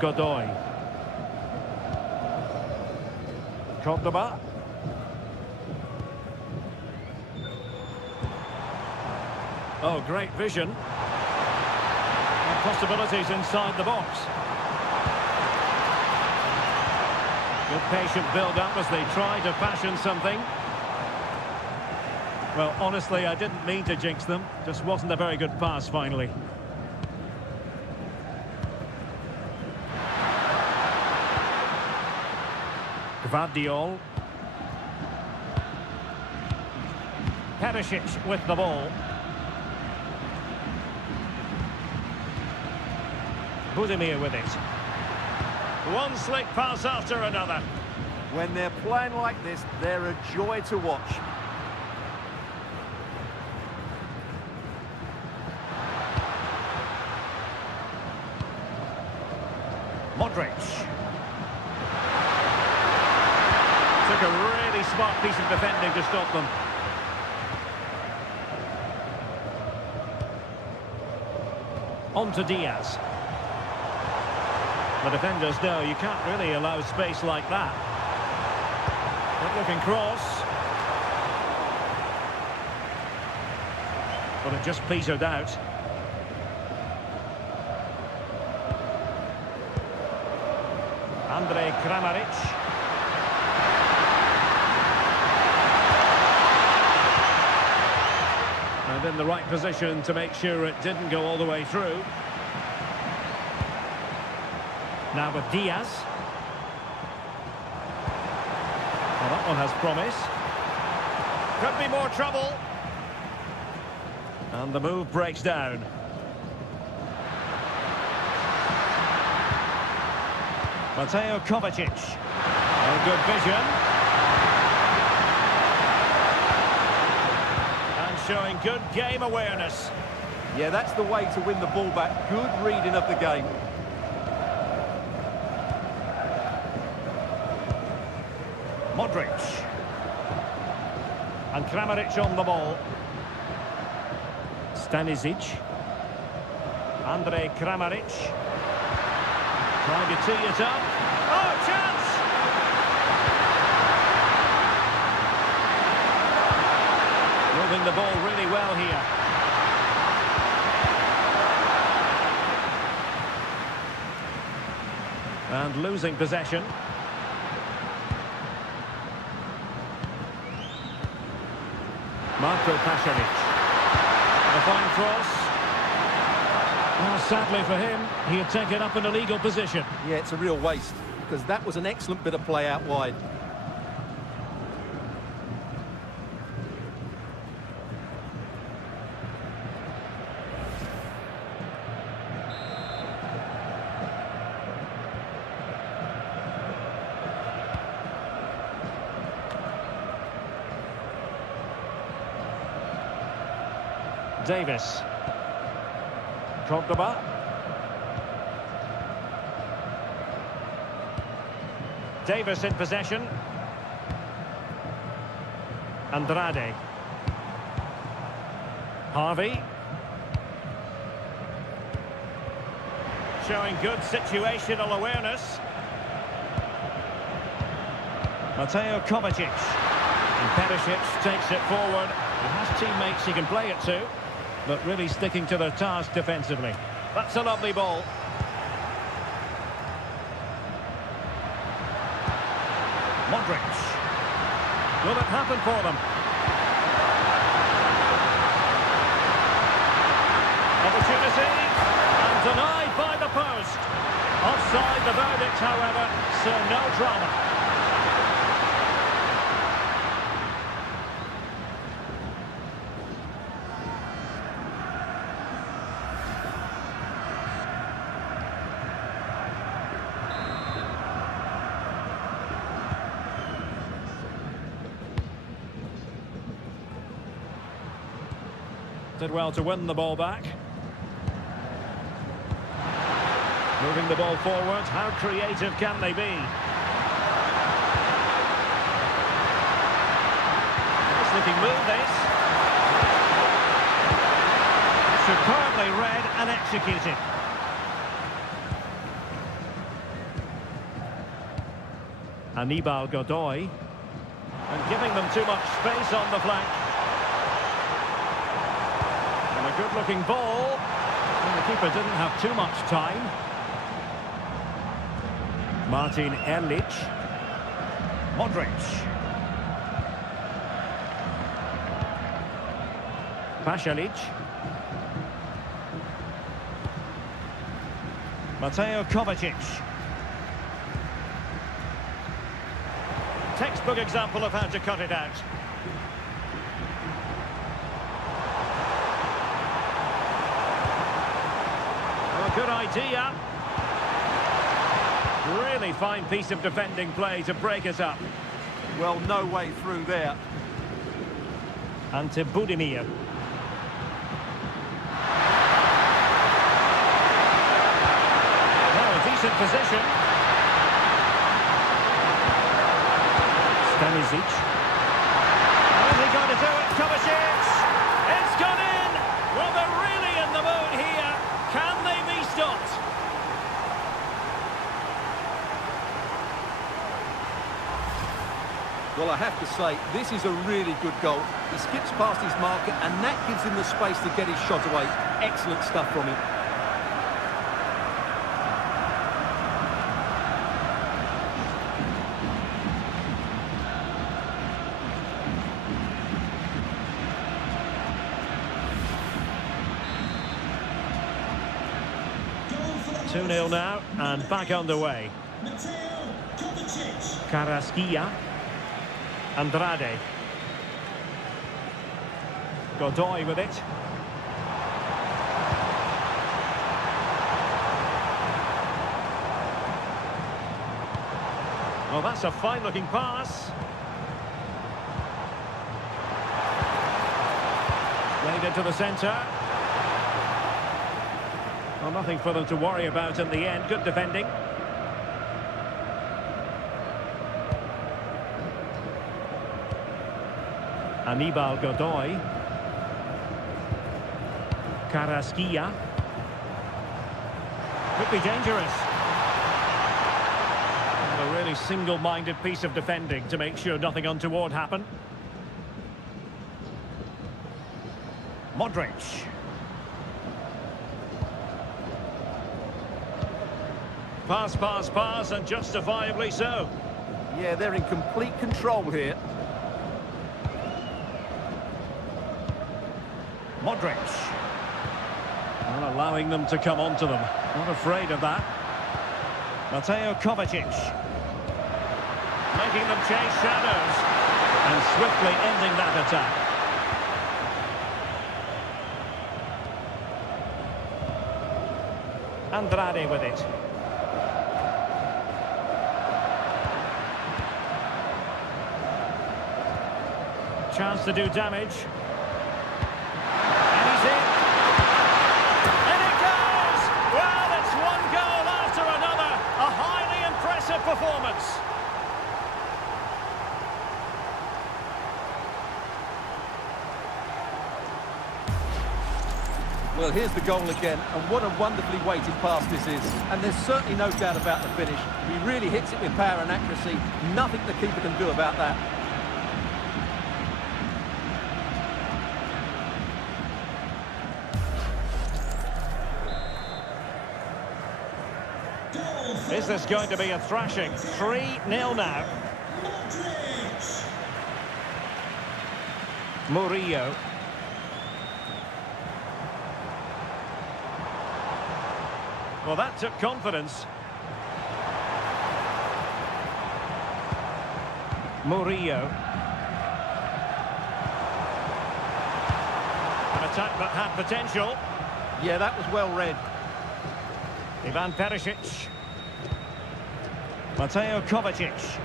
Godoy. Cordoba. Oh, great vision. And possibilities inside the box. Good patient build-up as they try to fashion something. Well, honestly, I didn't mean to jinx them. Just wasn't a very good pass, finally. Gvardiol. Perisic with the ball. Budimir with it. One slick pass after another. When they're playing like this, they're a joy to watch. Modric. Took a really smart piece of defending to stop them. On to Diaz. The defenders know you can't really allow space like that. Good looking cross. But it just petered out. Andrej Kramaric. And in the right position to make sure it didn't go all the way through. Now with Diaz. Well, that one has promise. Could be more trouble. And the move breaks down. Mateo Kovacic. Oh, good vision. And showing good game awareness. Yeah, that's the way to win the ball back. Good reading of the game. Modric. And Kramaric on the ball. Stanisic. Andrej Kramaric. Trying to tee it up. Oh, chance! Moving the ball really well here. And losing possession. Marco Pasalic. A fine cross. Well, sadly for him, he had taken up an illegal position. Yeah, it's a real waste, because that was an excellent bit of play out wide. Davis. Cordoba. Davis in possession. Andrade. Harvey. Showing good situational awareness. Mateo Kovacic. And Perisic takes it forward. He has teammates he can play it to, but really sticking to their task defensively. That's a lovely ball. Modric. Will it happen for them? Opportunity. And denied by the post. Offside the verdict, however, so no drama. Did well to win the ball back. Moving the ball forward. How creative can they be? Nice looking move, this. Superbly read and executed. Anibal Godoy. And giving them too much space on the flank. And a good-looking ball. And the keeper didn't have too much time. Martin Erlich. Modric. Pasalic. Mateo Kovacic. Textbook example of how to cut it out. Well, good idea. Really fine piece of defending play to break us up. Well, no way through there. Ante Budimir. Well, a decent position. Stanisic. Is he going to do it? Kovacic! It's gone in! Well, they're really in the mood here. Can they be stopped? Well, I have to say, this is a really good goal. He skips past his marker, and that gives him the space to get his shot away. Excellent stuff from him. Goal 2-0 now, and back underway. Carrasquilla. Andrade. Godoy with it. Well, that's a fine-looking pass. Played into the centre. Well, nothing for them to worry about in the end. Good defending. Anibal Godoy. Carrasquilla. Could be dangerous. And a really single-minded piece of defending to make sure nothing untoward happened. Modric. Pass, pass, pass, and justifiably so. Yeah, they're in complete control here. Modric. Well, allowing them to come onto them. Not afraid of that. Mateo Kovacic. Making them chase shadows. And swiftly ending that attack. Andrade with it. Chance to do damage. Performance. Well, here's the goal again, and what a wonderfully weighted pass this is. And there's certainly no doubt about the finish. He really hits it with power and accuracy. Nothing the keeper can do about that. Is this going to be a thrashing? 3-0 now. Murillo. Well, that took confidence. Murillo. An attack that had potential. Yeah, that was well read. Ivan Perisic. Mateo Kovacic.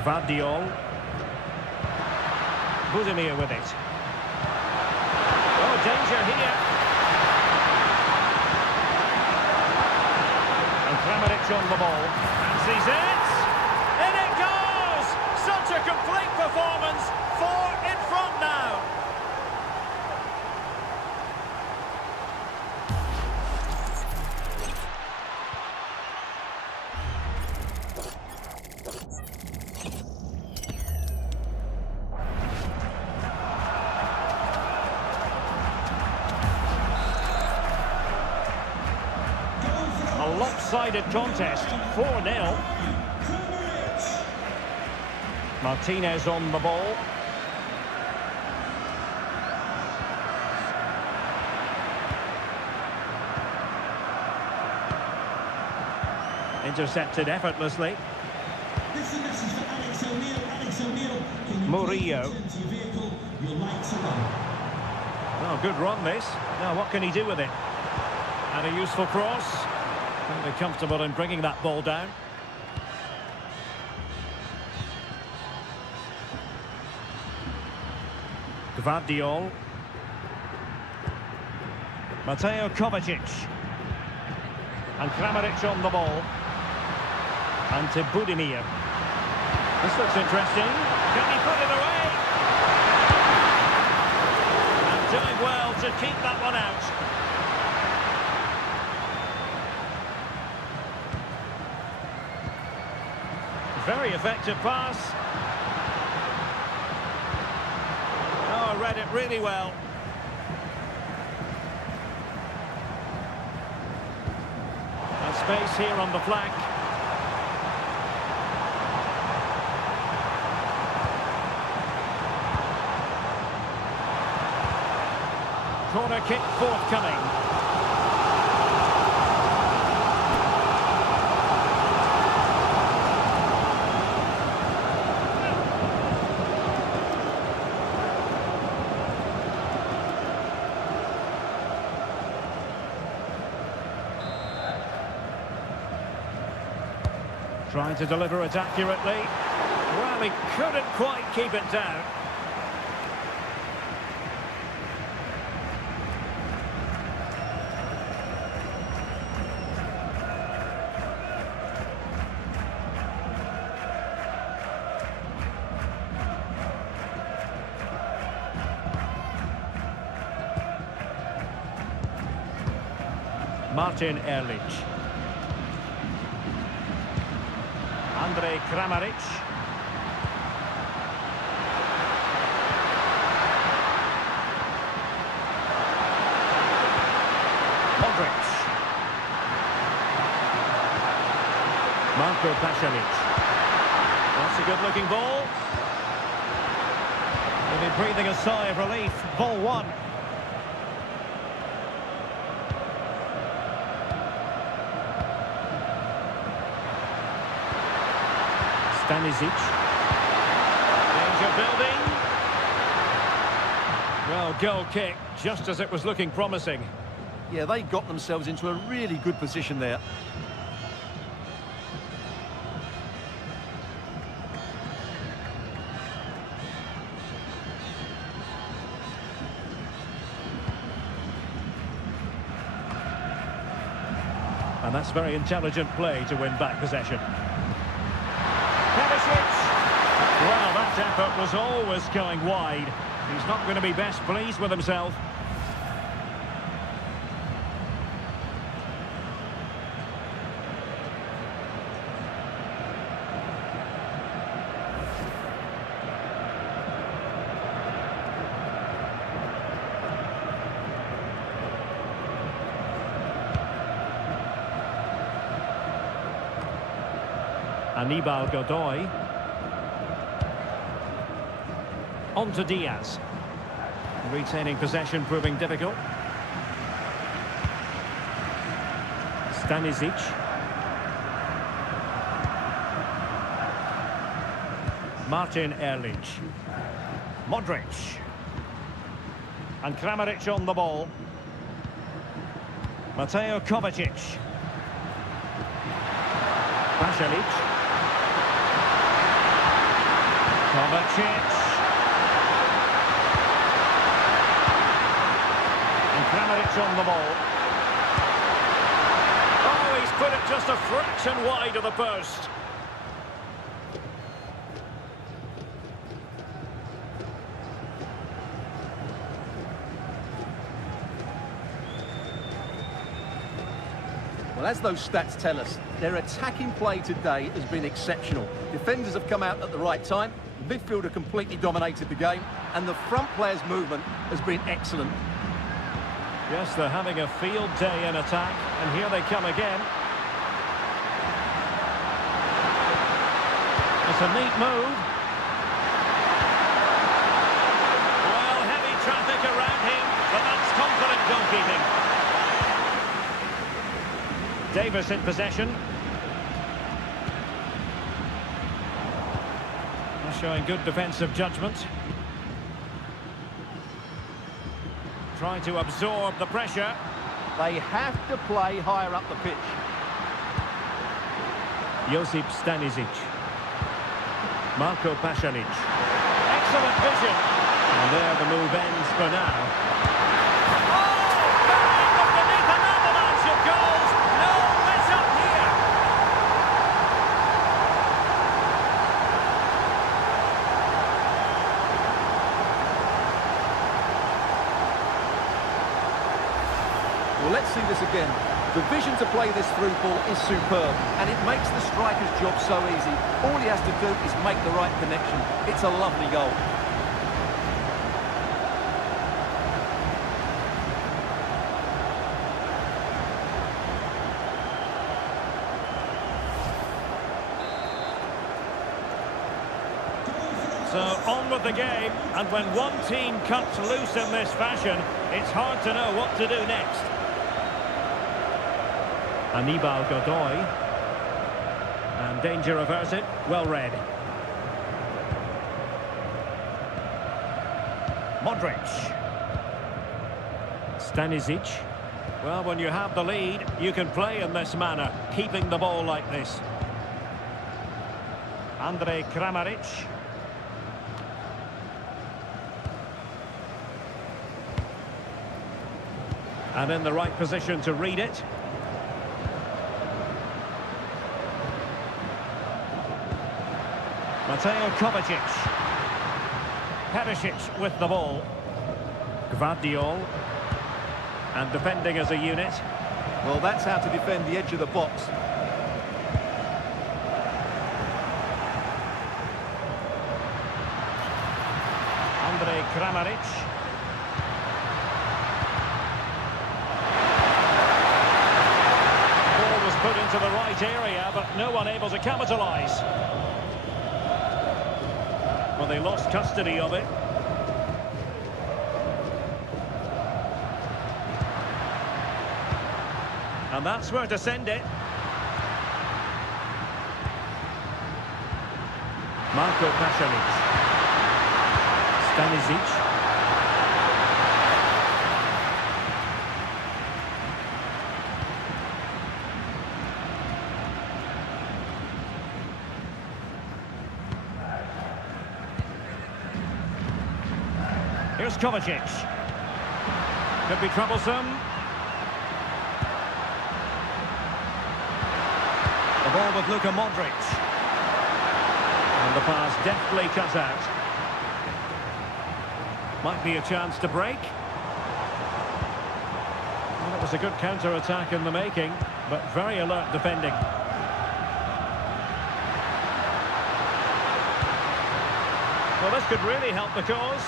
Vardiol. Budimir with it. Oh, danger here. And Kramaric on the ball. Fancies it. In it goes! Such a complete performance. 4 in front now. one-sided contest, 4-0. Martinez on the ball. Intercepted effortlessly. This is a message for Alex O'Neill. Alex O'Neill, can you Murillo. please return to your vehicle? You'll like to run. Oh, good run this. Now what can he do with it? And a useful cross. Really comfortable in bringing that ball down. Gvardiol. Mateo Kovacic. And Kramaric on the ball. And to Budimir. This looks interesting. Can he put it away? And doing well to keep that one out. Very effective pass. Oh, read it really well. And space here on the flank. Corner kick forthcoming. Trying to deliver it accurately. Well, he couldn't quite keep it down. Martin Ehrlich. Kramaric. Modric. Marco Pasalic. That's a good-looking ball. Maybe breathing a sigh of relief. Ball one. Stanisic. Danger building. Well, goal kick, just as it was looking promising. Yeah, they got themselves into a really good position there. And that's very intelligent play to win back possession. Well, that effort was always going wide. He's not going to be best pleased with himself. Anibal Godoy. On to Diaz. Retaining possession proving difficult. Stanisic. Martin Ehrlich. Modric. And Kramaric on the ball. Mateo Kovacic. Pasalic. Kovacic. Kramaric on the ball. Oh, he's put it just a fraction wide of the post. Well, as those stats tell us, their attacking play today has been exceptional. Defenders have come out at the right time, midfield have completely dominated the game, and the front players' movement has been excellent. Yes, they're having a field day in attack, and here they come again. It's a neat move. Well, heavy traffic around him, but that's confident goalkeeping. Davis in possession. Showing good defensive judgment. Trying to absorb the pressure. They have to play higher up the pitch. Josip Stanisic. Marko Pasalic. Excellent vision. And there the move ends for now. Oh! Buried underneath an avalanche of goals. No mess up here. Well, let's see this again. The vision to play this through ball is superb, and it makes the striker's job so easy. All he has to do is make the right connection. It's a lovely goal. So on with the game, and when one team cuts loose in this fashion, it's hard to know what to do next. Anibal Godoy. And danger averted. Well read. Modric. Stanisic. Well, when you have the lead, you can play in this manner, keeping the ball like this. Andrej Kramaric. And in the right position to read it. Mateo Kovacic. Perisic with the ball. Gvardiol. And defending as a unit. Well, that's how to defend the edge of the box. Andrej Kramaric. Ball was put into the right area, but no one able to capitalise. Well, they lost custody of it. And that's where to send it. Marko Pasalic. Stanisic. Here's Kovacic. Could be troublesome. The ball with Luka Modric. And the pass deftly cut out. Might be a chance to break. Well, it was a good counter-attack in the making, but very alert defending. Well, this could really help the cause.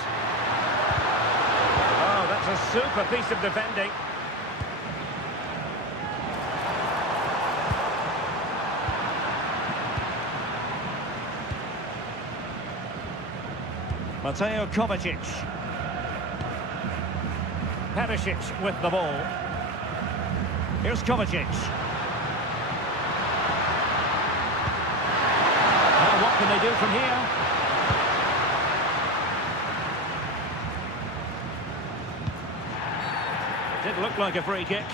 Oh, that's a super piece of defending. Mateo Kovacic. Perisic with the ball. Here's Kovacic. Now what can they do from here? It did look like a free kick.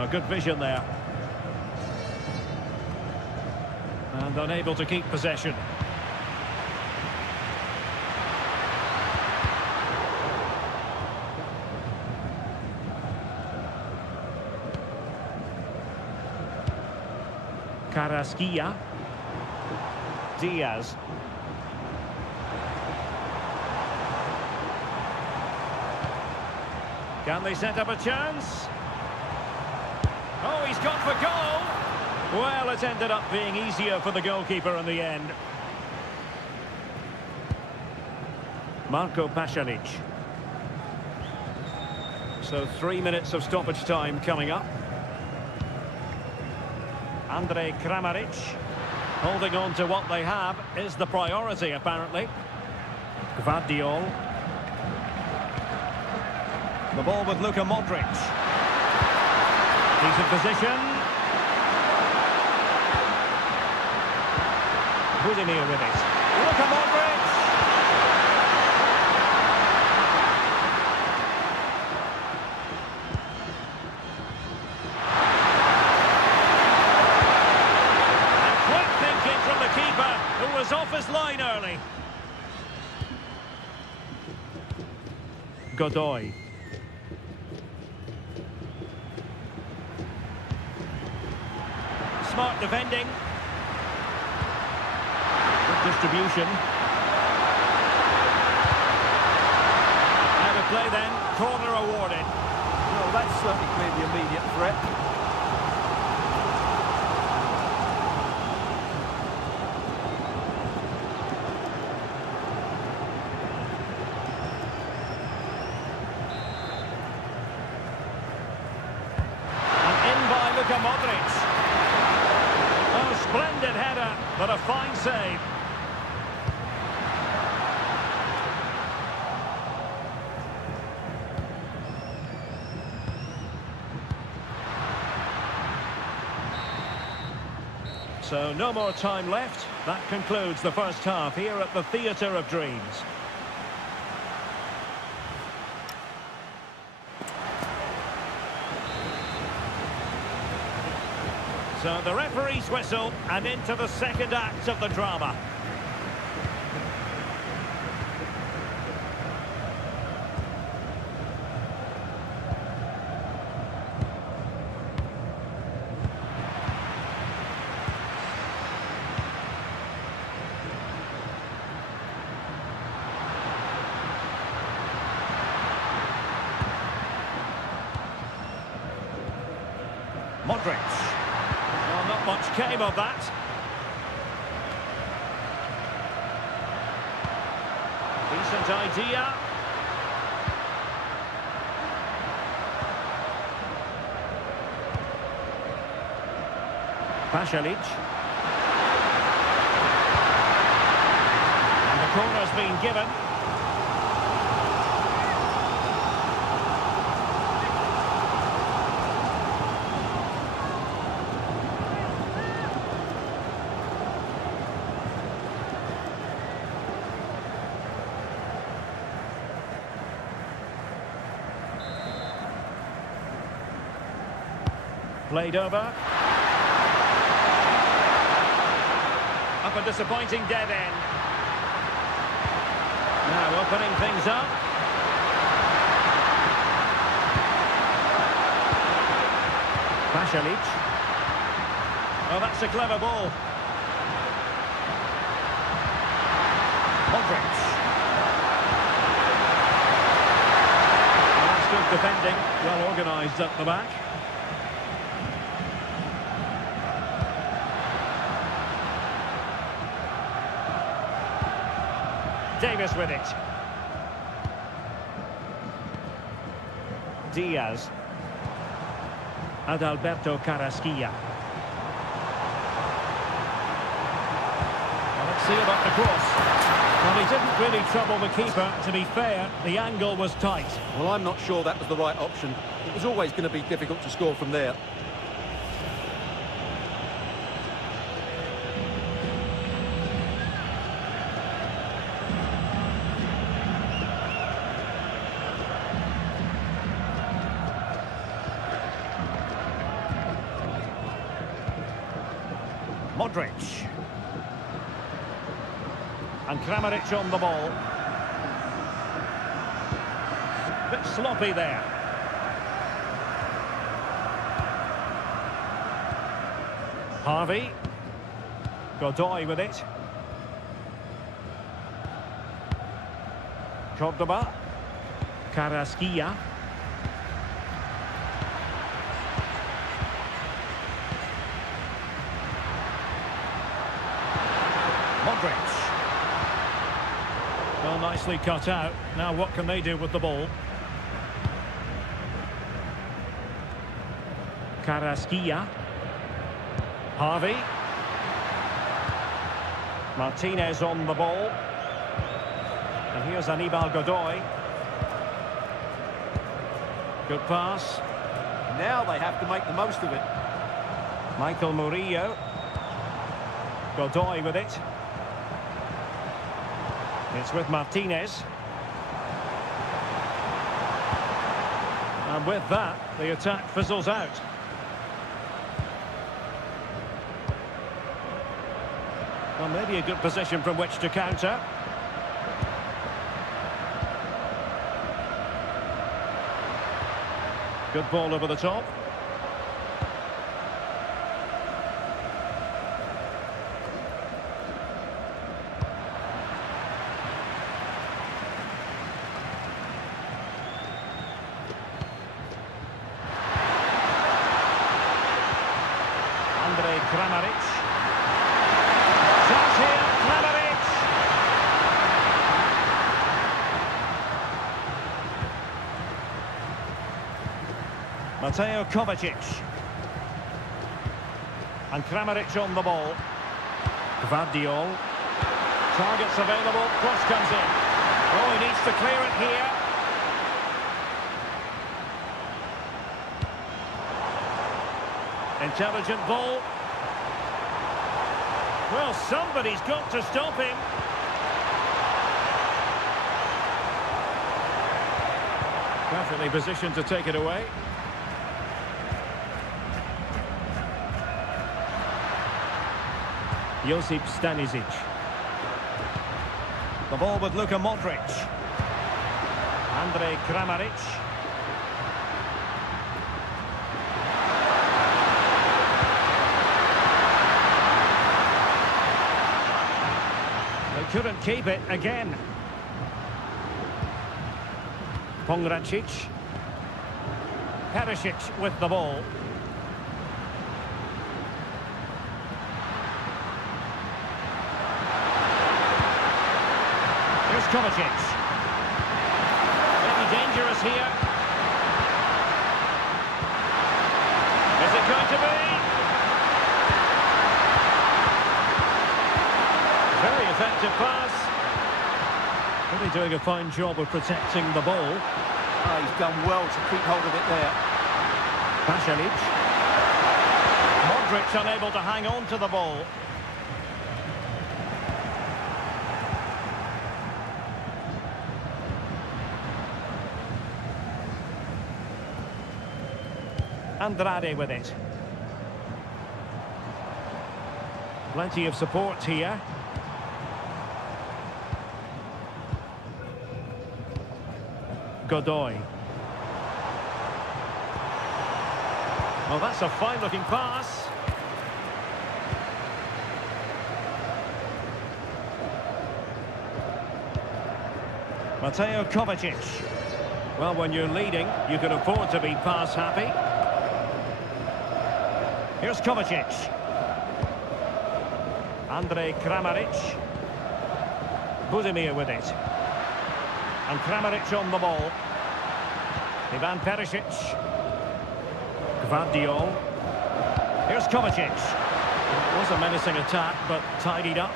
Oh, good vision there. And unable to keep possession. Carrasquilla. Diaz. Can they set up a chance? Oh, he's gone for goal. Well, it ended up being easier for the goalkeeper in the end. Marco Pasalic. So 3 minutes of stoppage time coming up. Andrej Kramaric. Holding on to what they have is the priority, apparently. Gvardiol. The ball with Luka Modric. Decent position. Budimir with it. Luka Modric. And quick thinking from the keeper, who was off his line early. Godoy. Smart defending. Good distribution. Out of play then. Corner awarded. Well, that's certainly cleared the immediate threat. Luka Modric. Oh, splendid header, but a fine save. So no more time left. That concludes the first half here at the Theatre of Dreams. So the referee's whistle, and into the second act of the drama. Modric. Well, not much came of that. Decent idea. Pasalic. And the corner's been given. Played over. Up a disappointing dead end. Now opening things up. Pasalic. Oh, that's a clever ball. Modric. Well, that's good defending. Well organised up the back. Davis with it. Diaz. Adalberto Carrasquilla. Well, let's see about the cross. Well, he didn't really trouble the keeper. To be fair, the angle was tight. Well, I'm not sure that was the right option. It was always going to be difficult to score from there. Modric. And Kramaric on the ball. Bit sloppy there. Harvey. Godoy with it. Cordoba. Carrasquilla. Modric. Well, nicely cut out. Now what can they do with the ball? Carrasquilla. Harvey. Martinez on the ball. And here's Aníbal Godoy. Good pass. Now they have to make the most of it. Michael Murillo. Godoy with it. It's with Martinez. And with that, the attack fizzles out. Well, maybe a good position from which to counter. Good ball over the top. Kramaric. Shot here, Kramaric. Mateo Kovacic. And Kramaric on the ball. Gvardiol. Targets available, cross comes in. Oh, he needs to clear it here. Intelligent ball. Well, somebody's got to stop him. Perfectly positioned to take it away. Josip Stanisic. The ball with Luka Modric. Andrej Kramaric. Couldn't keep it again. Pongracic. Perisic with the ball. Here's Kovacic. Maybe dangerous here. Is it going to be? Very effective pass. Really doing a fine job of protecting the ball. Oh, he's done well to keep hold of it there. Pasalic. Modric unable to hang on to the ball. Andrade with it. Plenty of support here. Godoy. Well, that's a fine-looking pass. Mateo Kovacic. Well, when you're leading, you can afford to be pass-happy. Here's Kovacic. Andrej Kramaric. Budimir with it. And Kramaric on the ball. Ivan Perisic. Gvardiol. Here's Kovacic. It was a menacing attack, but tidied up.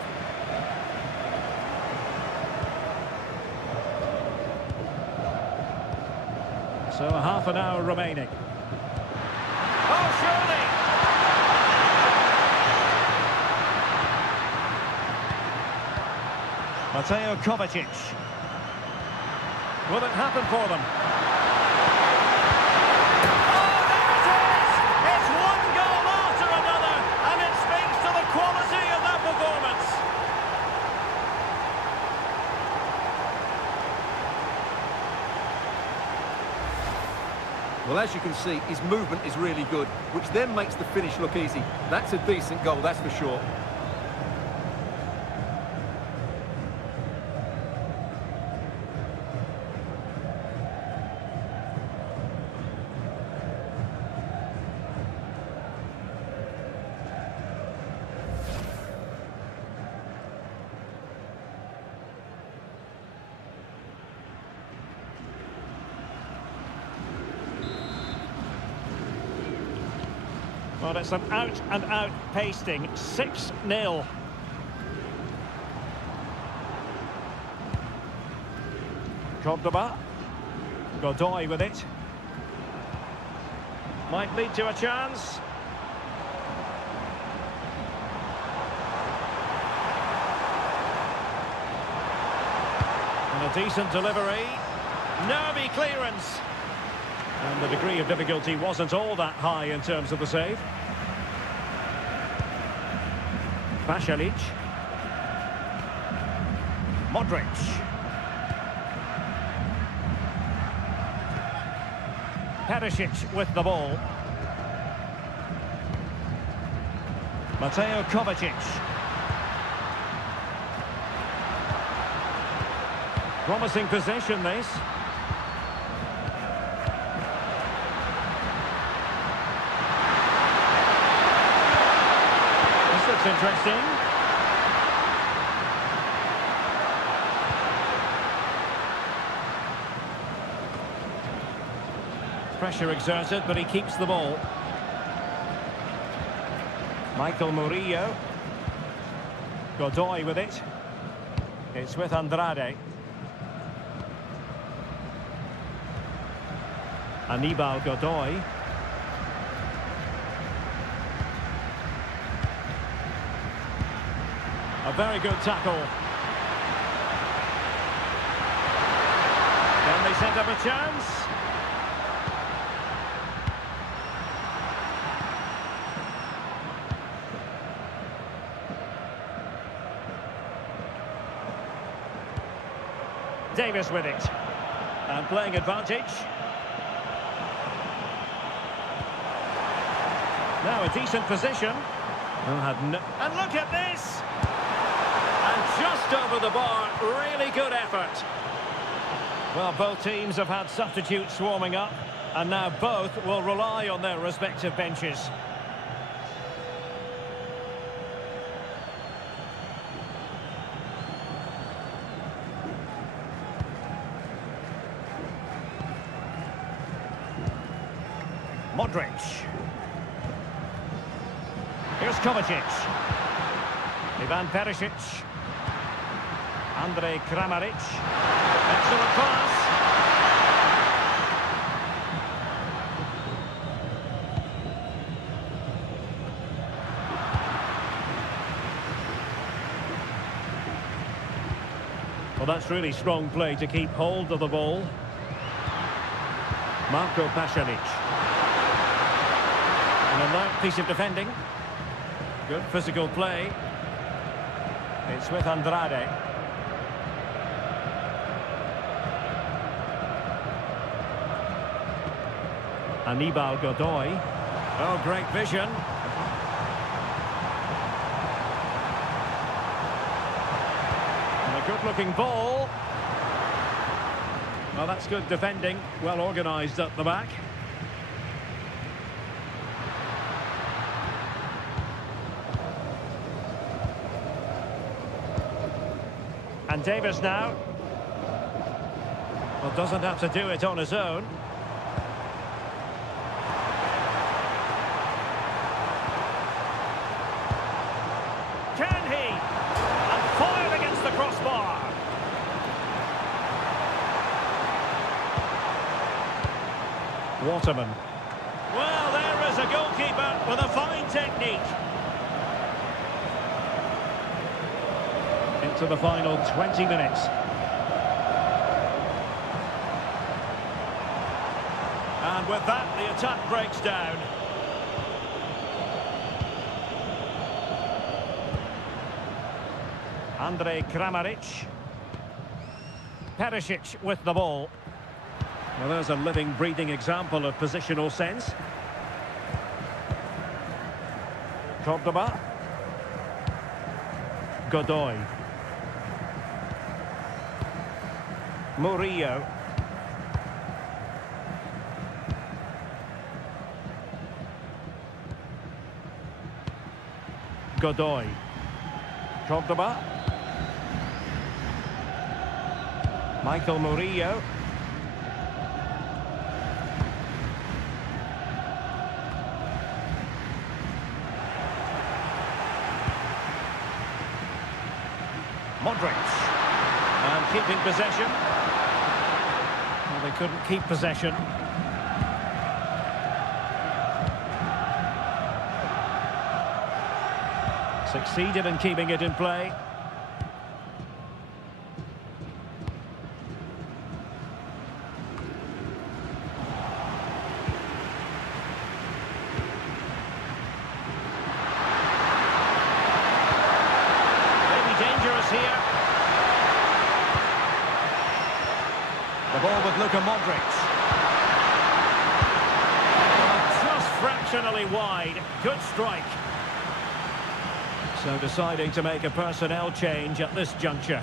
So half an hour remaining. Oh, surely! Mateo Kovacic. Will it happen for them? Oh, there it is! It's one goal after another, and it speaks to the quality of that performance. Well, as you can see, his movement is really good, which then makes the finish look easy. That's a decent goal, that's for sure. Well, it's an out-and-out pasting. 6-0. Cordoba. Godoy with it. Might lead to a chance. And a decent delivery. Nervy clearance. And the degree of difficulty wasn't all that high in terms of the save. Pasalic. Modric. Perisic with the ball. Mateo Kovacic. Promising possession, this. This looks interesting. Pressure exerted, but he keeps the ball. Michael Murillo. Godoy with it. It's with Andrade. Aníbal Godoy. A very good tackle. Can they set up a chance? Davis with it. And playing advantage. Now a decent position. And look at this! And just over the bar, really good effort. Well, both teams have had substitutes swarming up, and now both will rely on their respective benches. Modric. Here's Kovacic. Ivan Perisic. Andrej Kramaric. Excellent pass. Well, that's really strong play to keep hold of the ball. Marco Pasalic. An alert piece of defending. Good physical play. It's with Andrade. Aníbal Godoy. Oh, great vision. And a good-looking ball. Well, that's good defending. Well organised at the back. And Davis now. Well, doesn't have to do it on his own. Can he? And fired against the crossbar. Waterman. Well, there is a goalkeeper with a fine technique. Into the final 20 minutes. And with that, the attack breaks down. Andrej Kramaric. Perisic with the ball. Well, there's a living, breathing example of positional sense. Cordoba. Godoy. Murillo. Godoy. Cordoba. Michael Murillo. Modric. And keeping possession. Well, they couldn't keep possession. Succeeded in keeping it in play. Here. The ball with Luka Modric. Just fractionally wide. Good strike. So deciding to make a personnel change at this juncture.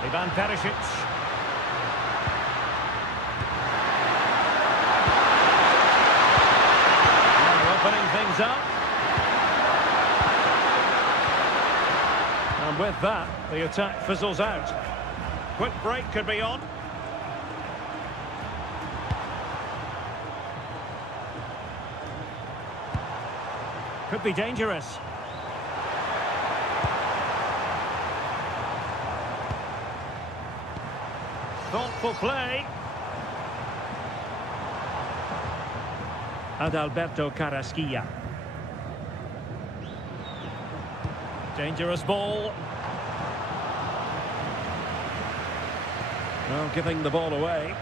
Ivan Perisic. Opening things up. And with that, the attack fizzles out. Quick break could be on. Could be dangerous. Thoughtful play. Adalberto Carrasquilla. Dangerous ball. Well, giving the ball away.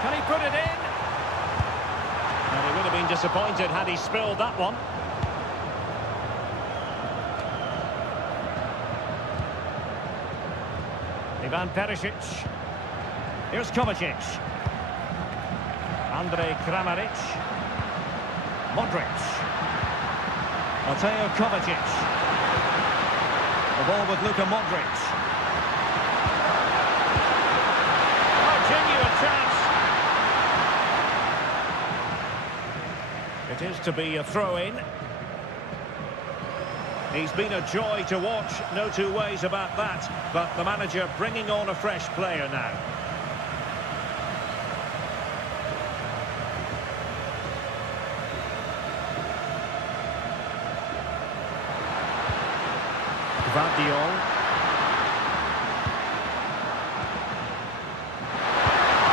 Can he put it in? Well, he would have been disappointed had he spilled that one. Ivan Perisic. Here's Kovacic. Andrej Kramaric. Modric. Mateo Kovacic. The ball with Luka Modric. Oh, genuine chance. It is to be a throw-in. He's been a joy to watch, no two ways about that. But the manager bringing on a fresh player now. Gvardiol.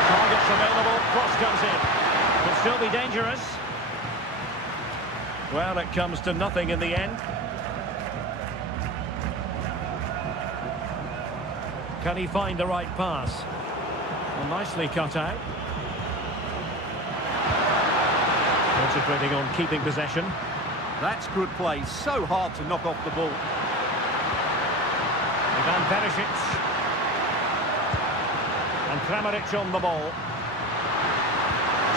Targets available, cross comes in. Could still be dangerous. Well, it comes to nothing in the end. Can he find the right pass? Well, nicely cut out. Concentrating on keeping possession. That's good play. So hard to knock off the ball. Ivan Perisic. And Kramaric on the ball.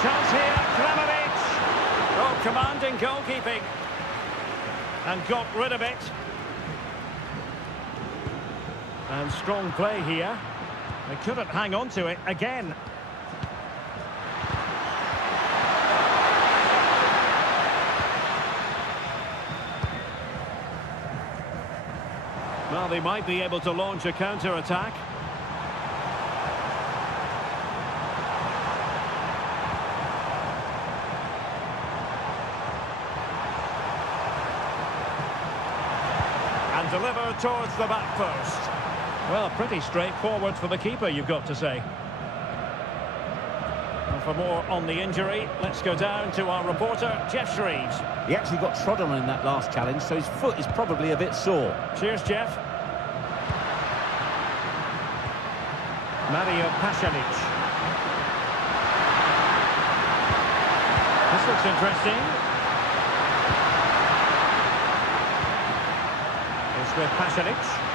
Chance here, Kramaric. Oh, commanding goalkeeping. And got rid of it. And strong play here. They couldn't hang on to it again. Well, they might be able to launch a counter-attack. And delivered towards the back post. Well, pretty straightforward for the keeper, you've got to say. And for more on the injury, let's go down to our reporter, Jeff Shreves. He actually got trod on in that last challenge, so his foot is probably a bit sore. Cheers, Jeff. Mario Pasalic. This looks interesting. It's with Pasalic.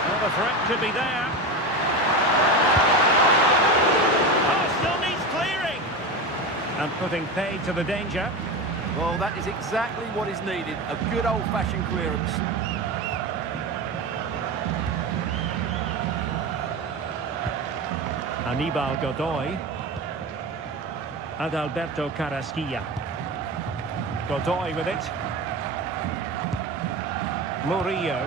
Well, the threat could be there. Oh, still needs clearing. And putting paid to the danger. Well, that is exactly what is needed. A good old-fashioned clearance. Anibal Godoy. Adalberto Carrasquilla. Godoy with it. Murillo.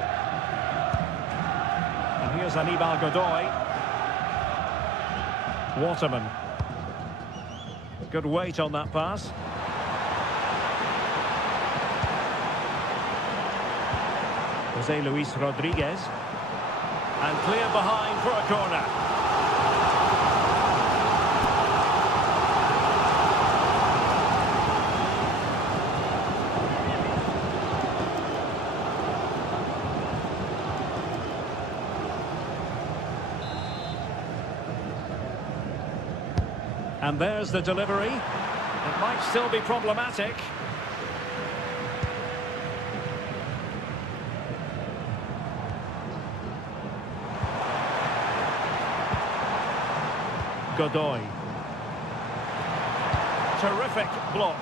And here's Anibal Godoy. Waterman. Good weight on that pass. Jose Luis Rodriguez. And clear behind for a corner. And there's the delivery. It might still be problematic. Godoy. Terrific block.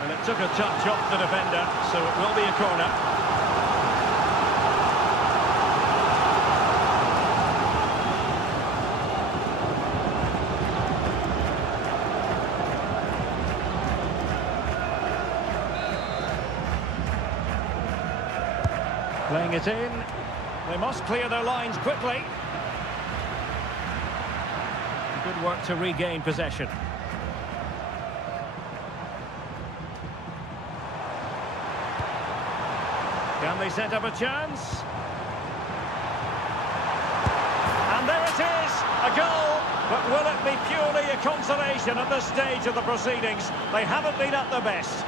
And it took a touch off the defender, so it will be a corner. Playing it in. They must clear their lines quickly. Good work to regain possession. Can they set up a chance? And there it is, a goal. But will it be purely a consolation at this stage of the proceedings? They haven't been at their best.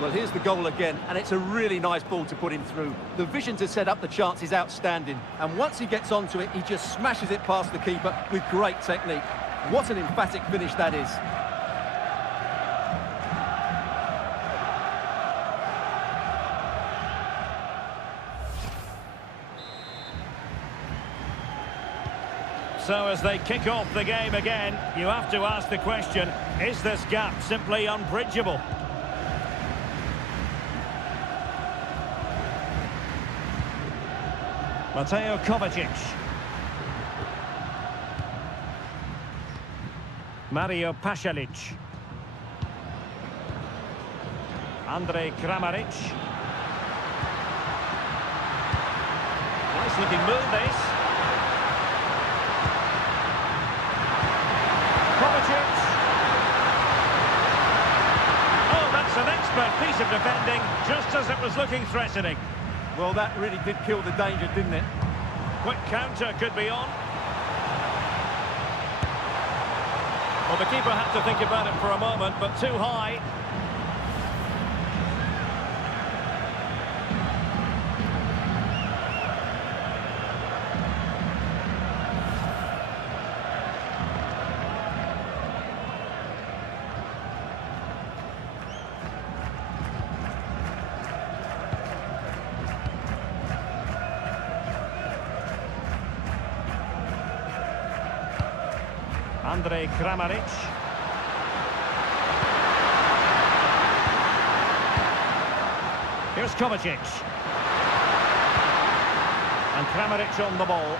Well, here's the goal again, and it's a really nice ball to put him through. The vision to set up the chance is outstanding, and once he gets onto it, he just smashes it past the keeper with great technique. What an emphatic finish that is. So as they kick off the game again, you have to ask the question, is this gap simply unbridgeable? Mateo Kovacic. Mario Pasalic. Andrej Kramaric. Nice looking move this. Kovacic. Oh, that's an expert piece of defending, just as it was looking threatening. Well, that really did kill the danger, didn't it? Quick counter could be on. Well, the keeper had to think about it for a moment, but too high. Andrej Kramaric. Here's Kovacic. And Kramaric on the ball.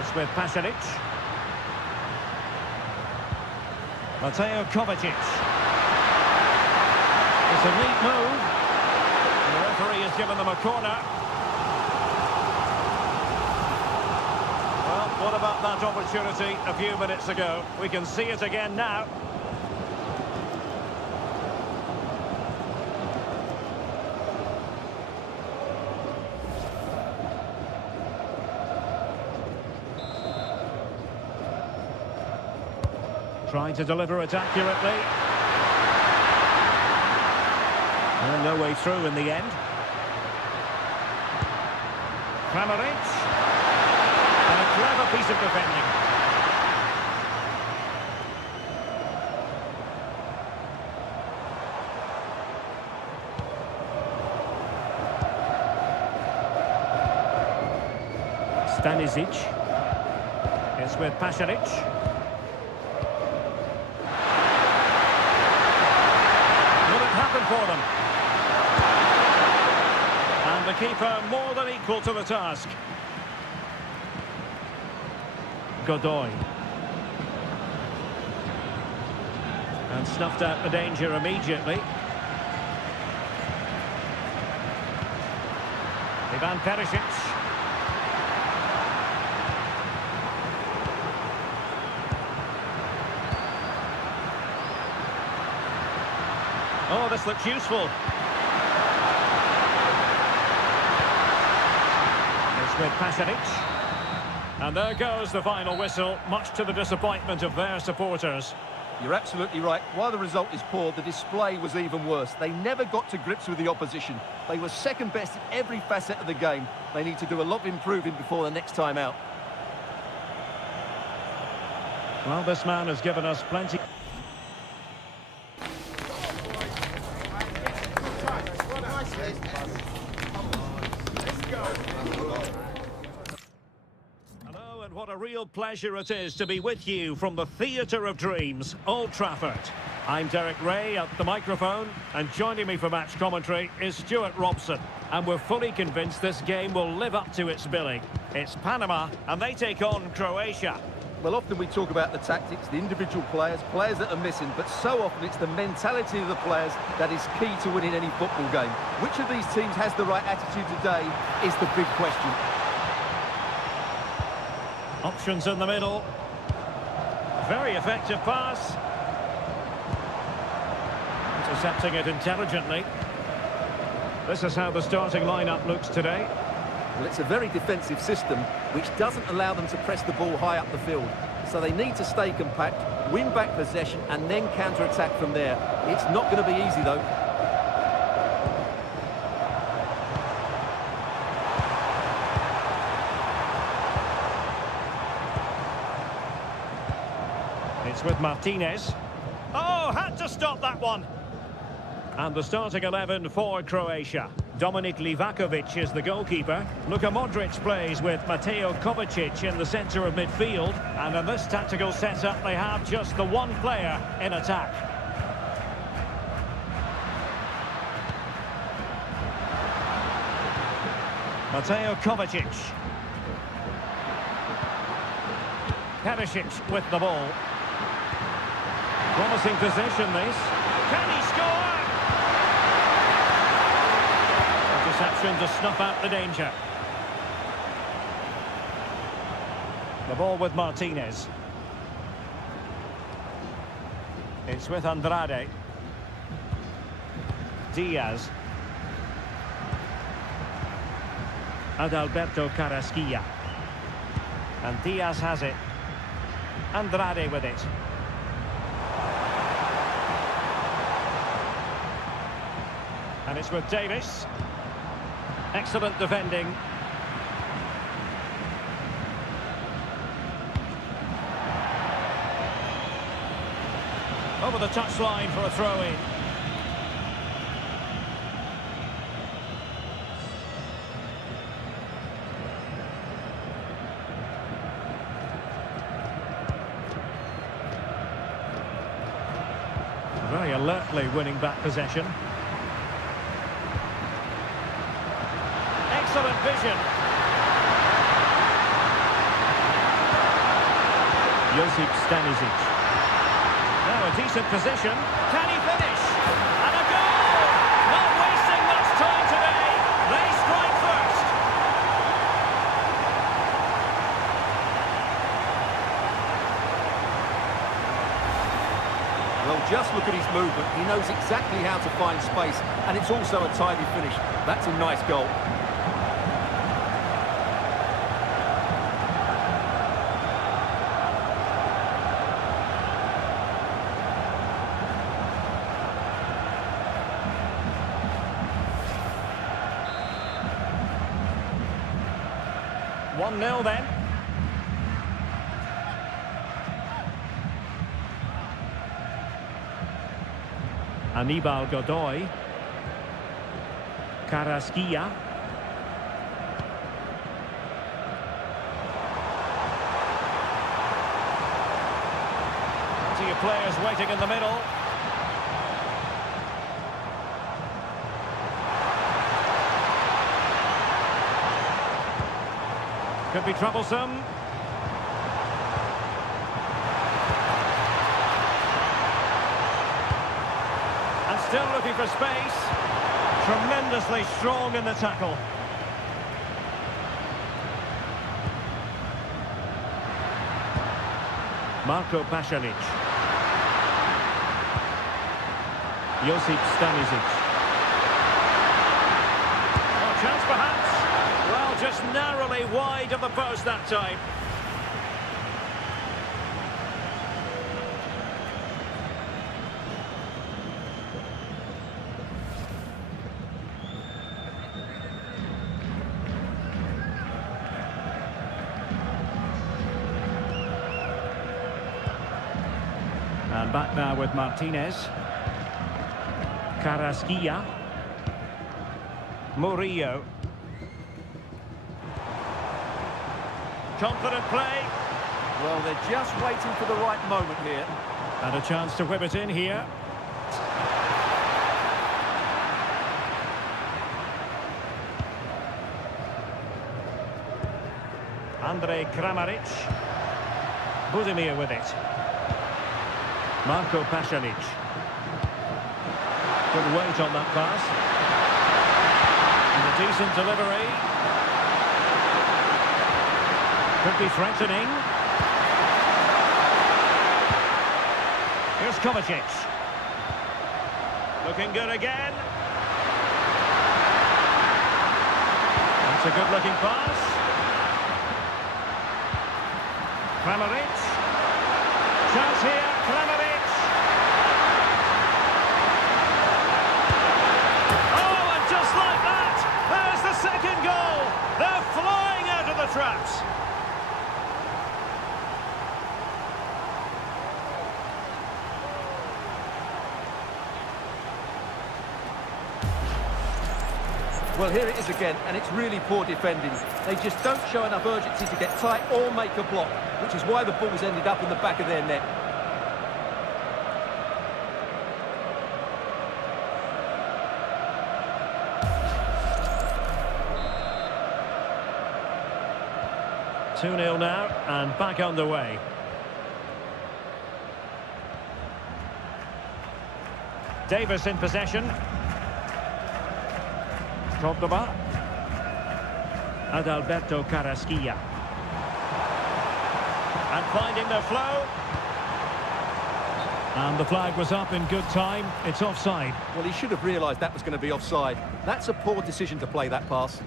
It's with Pasalic. Mateo Kovacic. It's a neat move. The referee has given them a corner. Well, what about that opportunity a few minutes ago? We can see it again now. Trying to deliver it accurately. And no way through in the end. Kramaric. And a clever piece of defending. Stanisic. It's with Pasalic. for them. And the keeper more than equal to the task. Godoy. And snuffed out the danger immediately. Ivan Perisic. Oh, this looks useful. It's with Pasanic. And there goes the final whistle, much to the disappointment of their supporters. You're absolutely right. While the result is poor, the display was even worse. They never got to grips with the opposition. They were second best in every facet of the game. They need to do a lot of improving before the next time out. Well, this man has given us plenty. Hello, and what a real pleasure it is to be with you from the Theatre of Dreams, Old Trafford. I'm Derek Ray at the microphone, and joining me for match commentary is Stuart Robson. And we're fully convinced this game will live up to its billing. It's Panama, and they take on Croatia. Well, often we talk about the tactics, the individual players that are missing, but so often it's the mentality of the players that is key to winning any football game. Which of these teams has the right attitude today is the big question. Options in the middle. Very effective pass. Intercepting it intelligently. This is how the starting lineup looks today. Well, it's a very defensive system, which doesn't allow them to press the ball high up the field. So they need to stay compact, win back possession, and then counter-attack from there. It's not going to be easy, though. It's with Martinez. Oh, had to stop that one. And the starting 11 for Croatia. Dominik Livakovic is the goalkeeper. Luka Modric plays with Mateo Kovacic in the centre of midfield. And in this tactical setup, they have just the one player in attack. Mateo Kovacic. Perisic with the ball. Promising position, this. Can he score? Interception to snuff out the danger. The ball with Martinez. It's with Andrade. Diaz. Adalberto Carrasquilla. And Diaz has it. Andrade with it. And it's with Davis. Excellent defending. Over the touchline for a throw-in. Very alertly winning back possession. Excellent vision. Josip Stanisic. Now a decent position. Can he finish? And a goal! Not wasting much time today. They strike first. Well, just look at his movement. He knows exactly how to find space, and it's also a tidy finish. That's a nice goal. One 0 then. Aníbal Godoy. Carrasquilla. Plenty of players waiting in the middle. Could be troublesome. And still looking for space. Tremendously strong in the tackle. Marko Pasalic. Josip Stanisic. Oh, chance perhaps. Well, just narrowly wide of the post that time. And back now with Martinez. Carrasquilla. Murillo. Confident play. Well, they're just waiting for the right moment here. And a chance to whip it in here. Andrej Kramaric. Budimir with it. Marko Pasalic. Good weight on that pass. And a decent delivery. Could be threatening. Here's Kovacic. Looking good again. That's a good-looking pass. Kramaric. Chance here, Kramaric. Oh, and just like that, there's the second goal. They're flying out of the traps. Well, here it is again, and it's really poor defending. They just don't show enough urgency to get tight or make a block, which is why the ball's ended up in the back of their net. Two 2-0 now, and back underway. Davis in possession. Cordoba. Adalberto Carrasquilla. And finding the flow. And the flag was up in good time. It's offside. Well, he should have realised that was going to be offside. That's a poor decision to play that pass.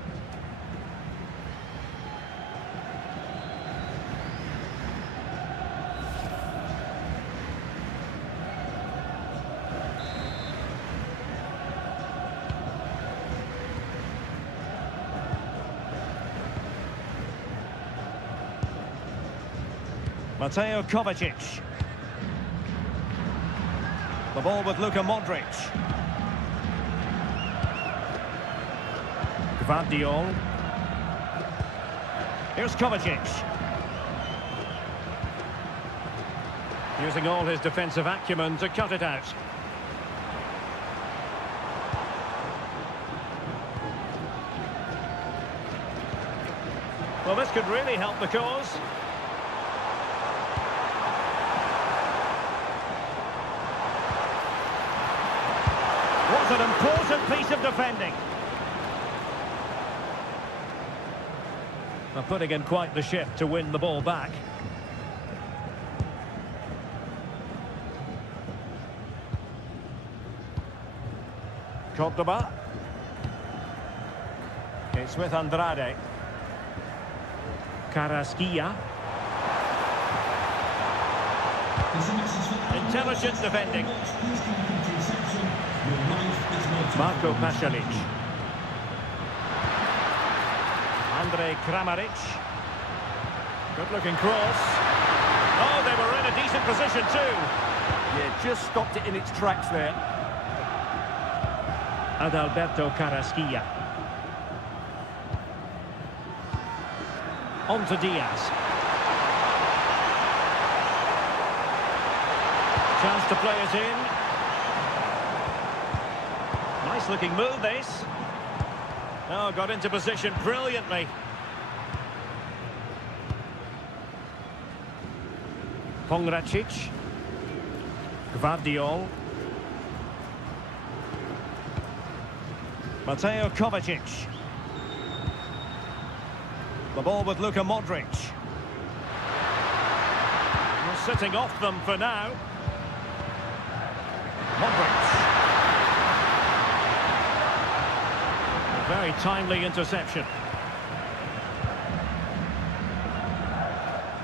Mateo Kovacic. The ball with Luka Modric. Gvardiol. Here's Kovacic. Using all his defensive acumen to cut it out. Well, this could really help the cause. What an important piece of defending. They're putting in quite the shift to win the ball back. Cordoba. It's with Andrade. Carrasquilla. Intelligent defending. Marko Pasalic. Andrej Kramaric. Good looking cross. Oh, they were in a decent position too. Yeah, just stopped it in its tracks there. Adalberto Carrasquilla. On to Diaz. Chance to play it in. Nice looking move this. Oh, got into position brilliantly. Pongracic. Gvardiol. Mateo Kovacic. The ball with Luka Modric. We're sitting off them for now. Modric. A very timely interception.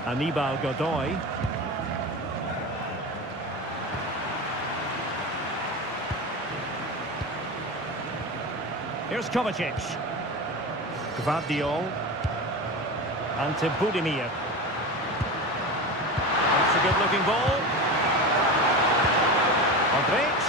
Anibal Godoy. Here's Kovacic. Gvardiol. Ante Budimir. That's a good-looking ball. Modric.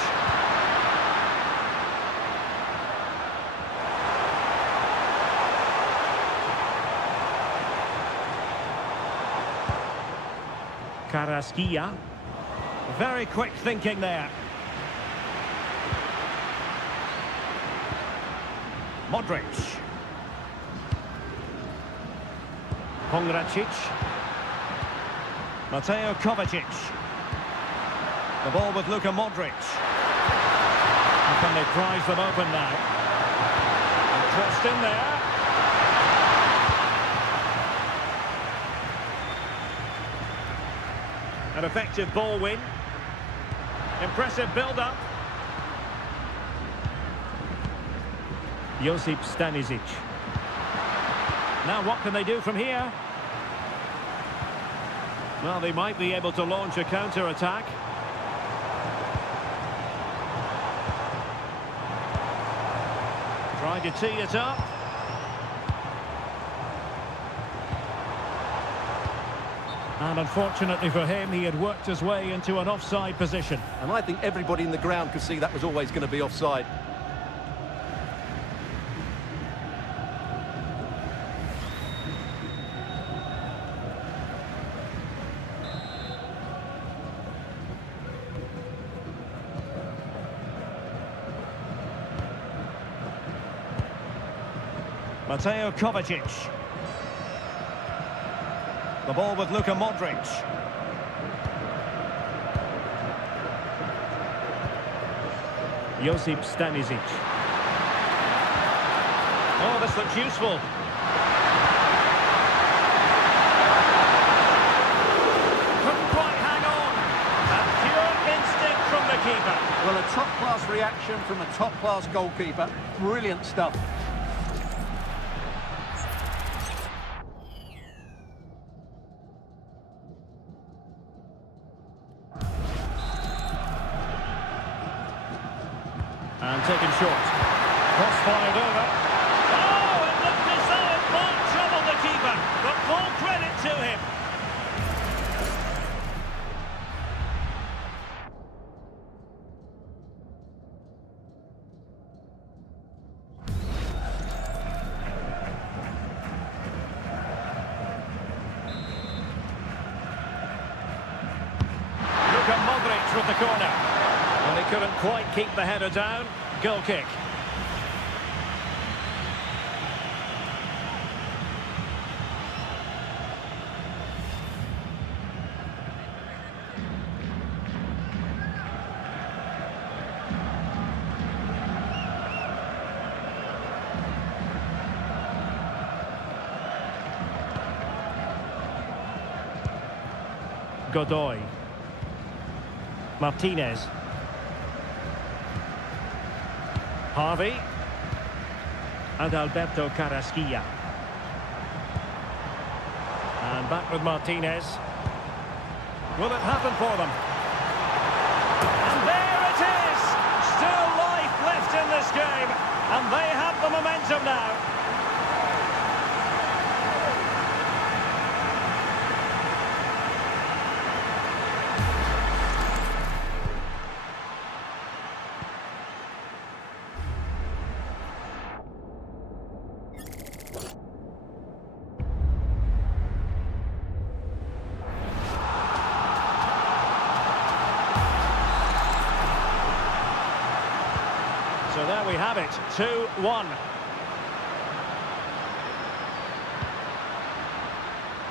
Carrasquilla. Very quick thinking there. Modric. Pongracic. Mateo Kovacic. The ball with Luka Modric. And can they prize them open now? And crossed in there. An effective ball win. Impressive build-up. Josip Stanisic. Now what can they do from here? Well, they might be able to launch a counter-attack. Trying to tee it up. And unfortunately for him, he had worked his way into an offside position. And I think everybody in the ground could see that was always going to be offside. Mateo Kovacic. The ball with Luka Modric. Josip Stanisic. Oh, this looks useful. Couldn't quite hang on. A pure instinct from the keeper. Well, a top-class reaction from a top-class goalkeeper. Brilliant stuff. And taken short. Cross fired over. Oh, it looked as though it might trouble the keeper, but full credit to him. Luka Modric with the corner. And they couldn't quite keep the header down. Goal kick. Godoy. Martinez. Harvey. And Alberto Carrasquilla. And back with Martinez. Will it happen for them? And there it is! Still life left in this game. And they have the momentum now. So there we have it, 2-1.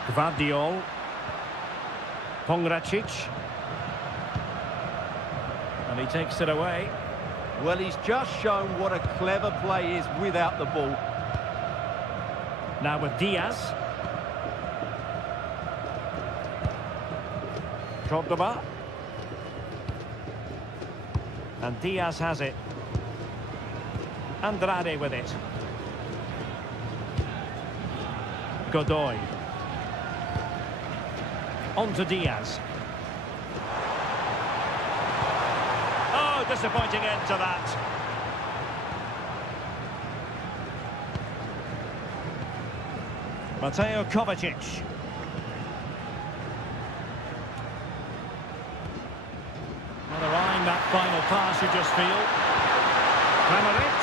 Gvardiol. Pongracic. And he takes it away. Well, he's just shown what a clever play is without the ball. Now with Diaz. Cordoba. And Diaz has it. Andrade with it. Godoy. On to Diaz. Oh, disappointing end to that. Mateo Kovacic. Another eyeing that final pass, you just feel. Kramaric.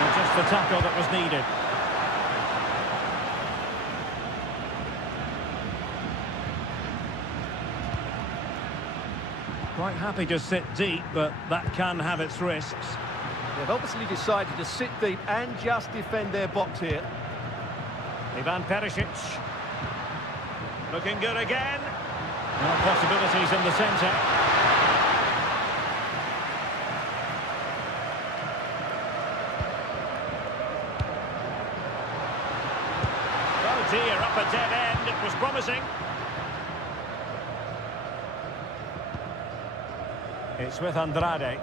And just the tackle that was needed. Quite happy to sit deep, but that can have its risks. They've obviously decided to sit deep and just defend their box here. Ivan Perisic. Looking good again. More possibilities in the centre. Oh dear, up a dead end. It was promising. It's with Andrade.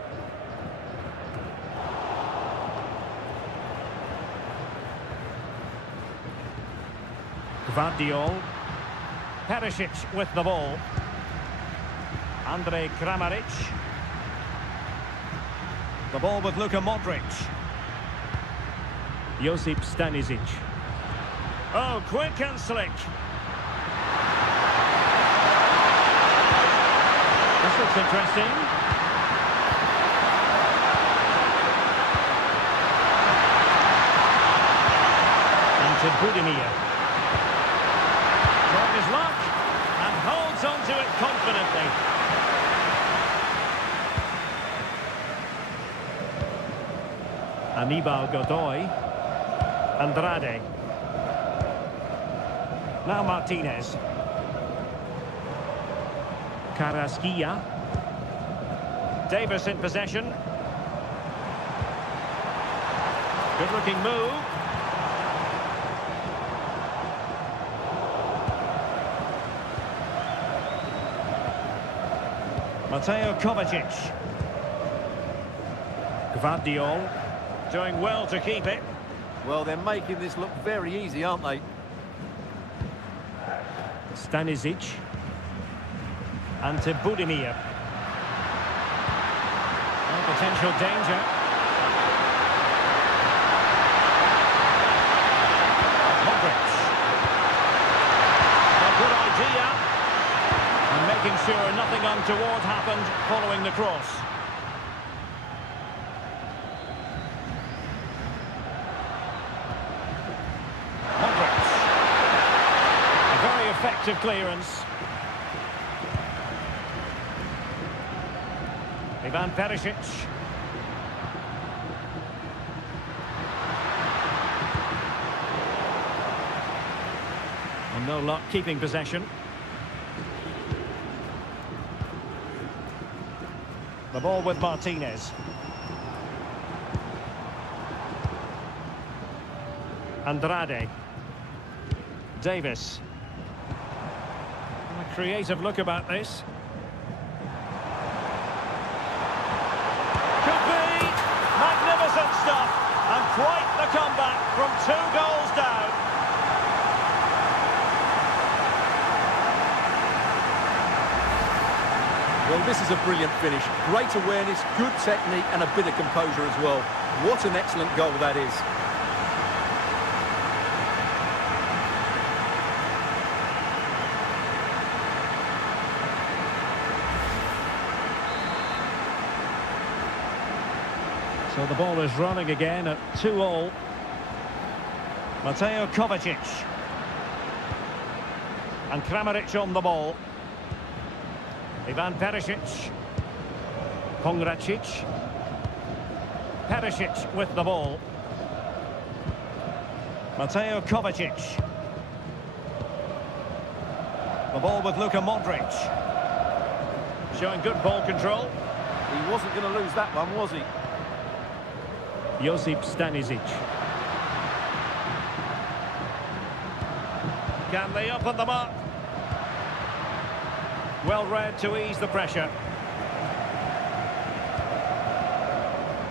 Gvardiol. Perisic with the ball. Andrej Kramaric. The ball with Luka Modric. Josip Stanisic. Oh, quick and slick. This looks interesting. And to Budimir. Trying his luck and holds on to it confidently. Anibal Godoy. Andrade. Now Martinez. Carrasquilla. Davis in possession. Good looking move. Mateo Kovacic. Gvardiol doing well to keep it. Well, they're making this look very easy, aren't they? Stanisic. And to Budimir. Oh, potential danger. Modric. A good idea. And making sure nothing untoward happened following the cross. Modric. A very effective clearance. Ivan Perisic. And no luck keeping possession. The ball with Martinez. Andrade. Davis. A creative look about this. Magnificent stuff, and quite the comeback from 2 goals down. Well, this is a brilliant finish. Great awareness, good technique, and a bit of composure as well. What an excellent goal that is. So the ball is running again at 2-2. Mateo Kovacic. And Kramaric on the ball. Ivan Perisic. Pongracic. Perisic with the ball. Mateo Kovacic. The ball with Luka Modric. Showing good ball control. He wasn't going to lose that one, was he? Josip Stanisic. Can they open the mark? Well read to ease the pressure.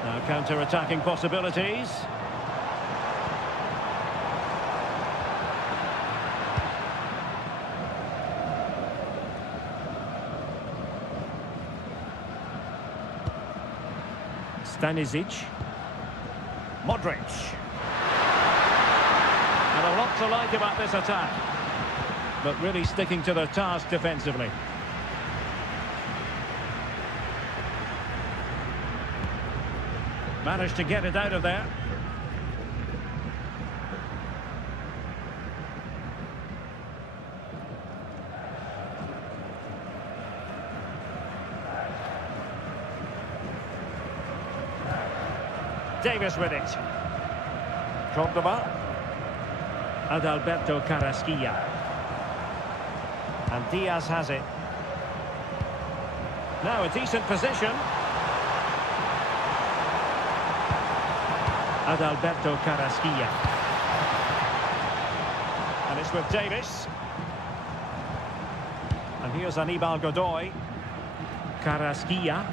Now counter-attacking possibilities. Stanisic. Modric. And a lot to like about this attack. But really sticking to their task defensively. Managed to get it out of there. Davis with it. Cordoba. Adalberto Carrasquilla. And Diaz has it. Now a decent position. Adalberto Carrasquilla. And it's with Davis. And here's Aníbal Godoy. Carrasquilla.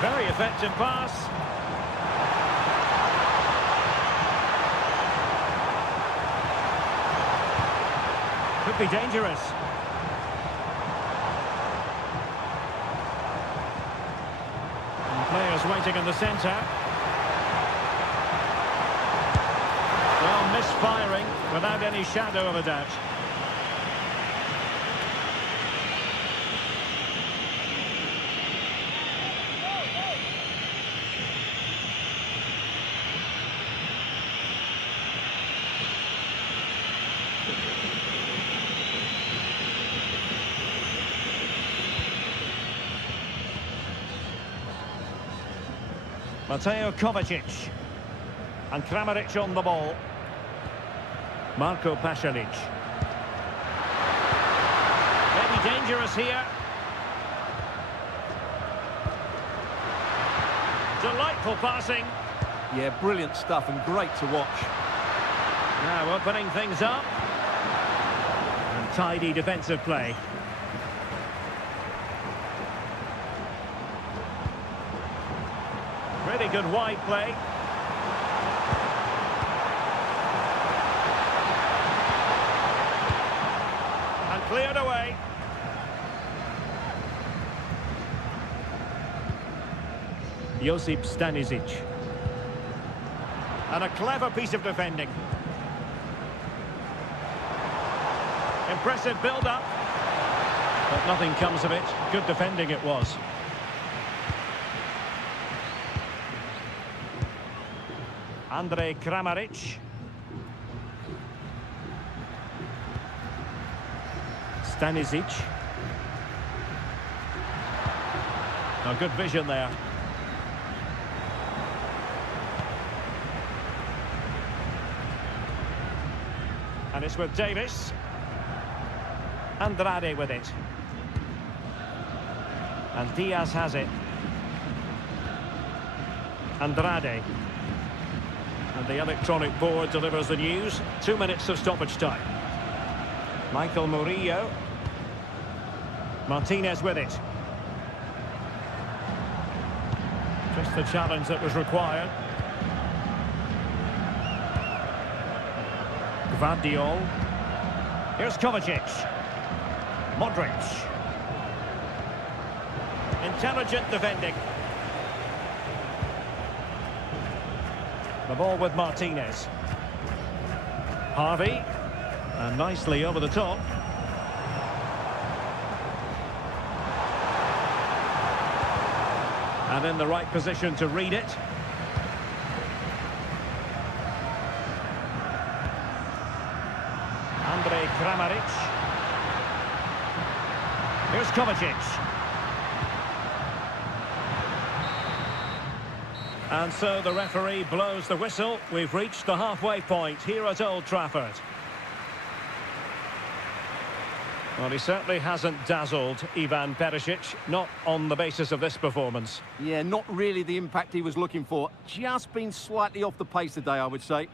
Very effective pass. Could be dangerous. And players waiting in the centre. Well, misfiring without any shadow of a doubt. Mateo Kovacic. And Kramaric on the ball. Marco Pasalic. Maybe dangerous here. Delightful passing. Yeah, brilliant stuff and great to watch. Now opening things up. And tidy defensive play. Really good wide play. And cleared away. Josip Stanisic. And a clever piece of defending. Impressive build-up. But nothing comes of it. Good defending it was. Andrej Kramaric. Stanisic. Oh, good vision there. And it's with Davis. Andrade with it. And Diaz has it. Andrade. And the electronic board delivers the news. 2 minutes of stoppage time. Michael Murillo. Martinez with it. Just the challenge that was required. Gvardiol. Here's Kovacic. Modric. Intelligent defending. The ball with Martinez. Harvey. And nicely over the top. And in the right position to read it. Andrej Kramaric. Here's Kovacic. And so the referee blows the whistle. We've reached the halfway point here at Old Trafford. Well, he certainly hasn't dazzled Ivan Perisic, not on the basis of this performance. Yeah, not really the impact he was looking for. Just been slightly off the pace today, I would say.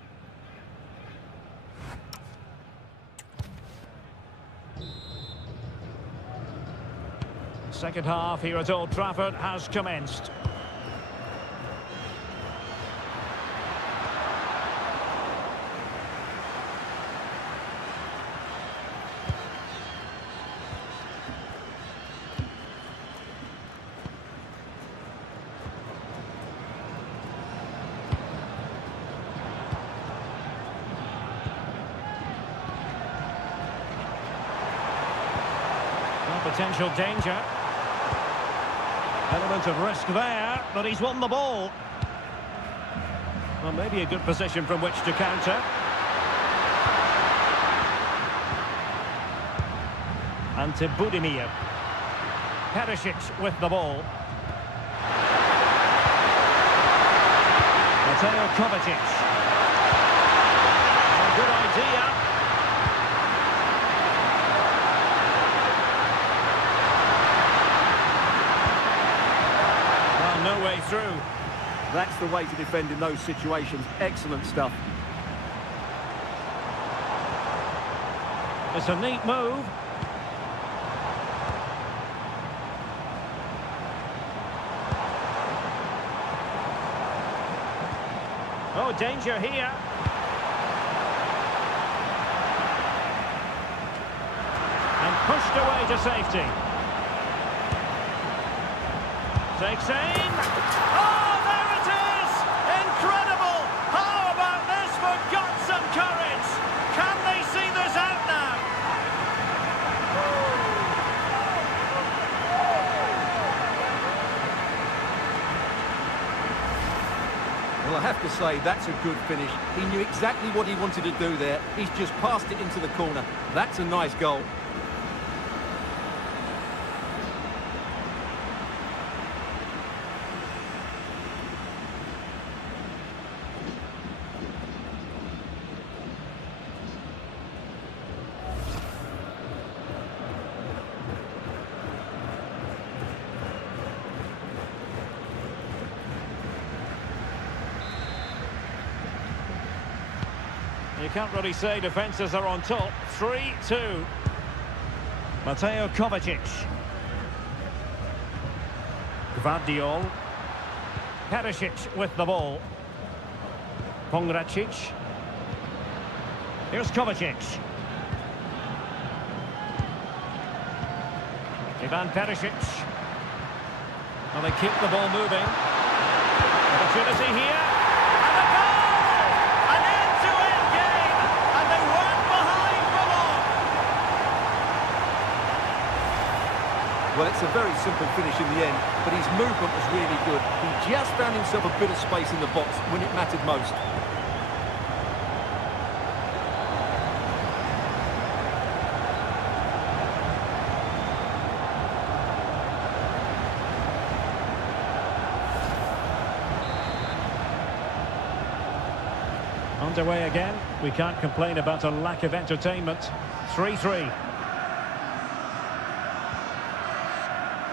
Second half here at Old Trafford has commenced. Potential danger. Element of risk there, but he's won the ball. Well, maybe a good position from which to counter. Ante Budimir. Perisic with the ball. Mateo Kovacic. A good idea. No way through. That's the way to defend in those situations. Excellent stuff. It's a neat move. Oh, danger here. And pushed away to safety. Takes aim. Oh, there it is! Incredible! How about this for guts and courage? Can they see this out now? Well, I have to say, that's a good finish. He knew exactly what he wanted to do there. He's just passed it into the corner. That's a nice goal. You can't really say defences are on top. 3-2. Mateo Kovacic. Gvardiol. Perisic with the ball. Pongracic. Here's Kovacic. Ivan Perisic. Well, they keep the ball moving. Opportunity here. Well, it's a very simple finish in the end, but his movement was really good. He just found himself a bit of space in the box when it mattered most. Underway again. We can't complain about a lack of entertainment. 3-3.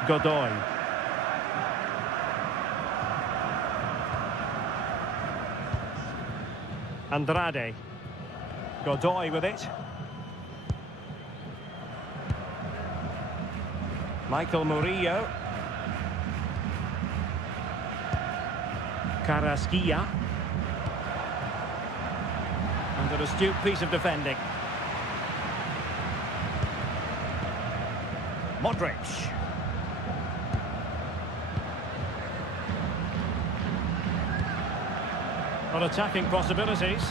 Godoy. Andrade. Godoy with it. Michael Murillo. Carrasquilla. And an astute piece of defending. Modric. Well, attacking possibilities,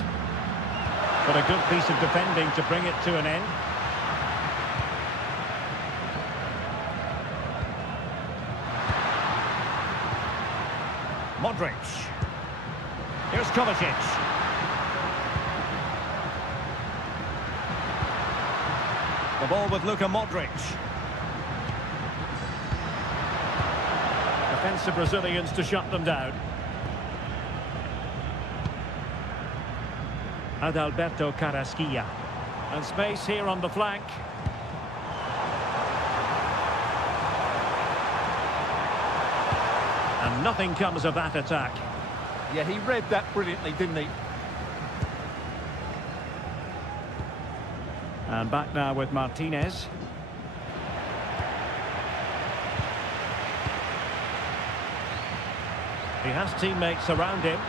but a good piece of defending to bring it to an end. Modric. Here's Kovacic. The ball with Luka Modric. Defensive Brazilians to shut them down. Adalberto Carrasquilla. And space here on the flank. And nothing comes of that attack. Yeah, he read that brilliantly, didn't he? And back now with Martinez. He has teammates around him.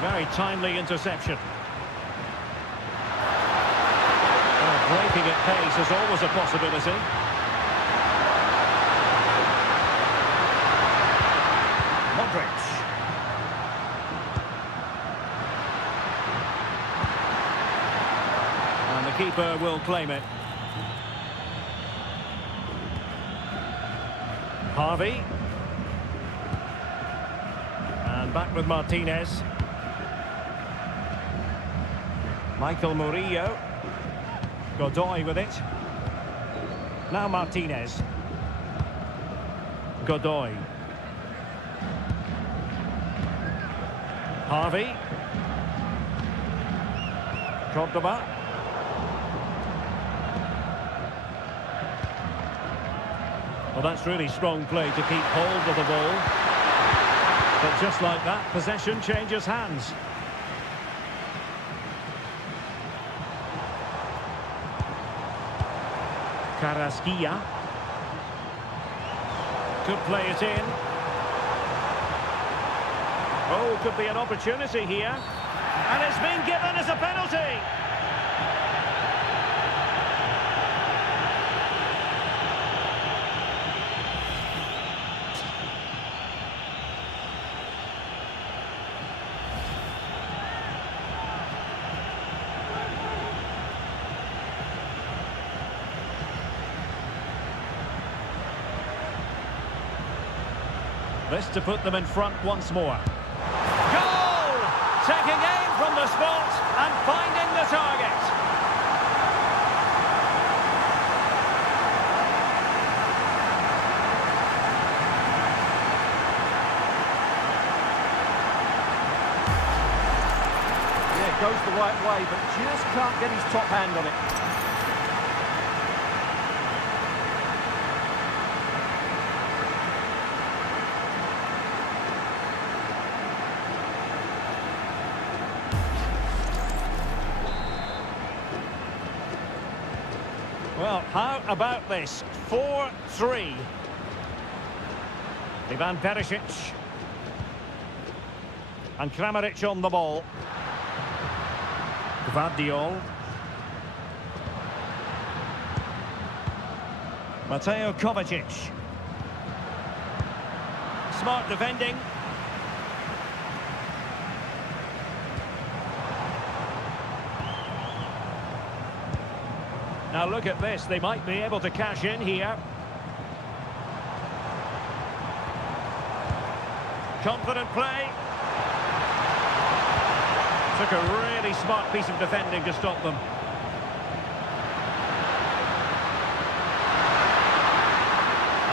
Very timely interception. Well, breaking at pace is always a possibility. Modric. And the keeper will claim it. Harvey. And back with Martinez. Michael Murillo. Godoy with it. Now Martinez. Godoy. Harvey. Cordoba. Well, that's really strong play to keep hold of the ball. But just like that, possession changes hands. Carrasquilla. Could play it in. Oh, could be an opportunity here. And it's been given as a penalty. This to put them in front once more. Goal! Taking aim from the spot and finding the target. Yeah, it goes the right way, but just can't get his top hand on it. Well, how about this? 4-3. Ivan Perisic. And Kramaric on the ball. Gvardiol. Mateo Kovacic. Smart defending. Now look at this, they might be able to cash in here. Confident play. Took a really smart piece of defending to stop them.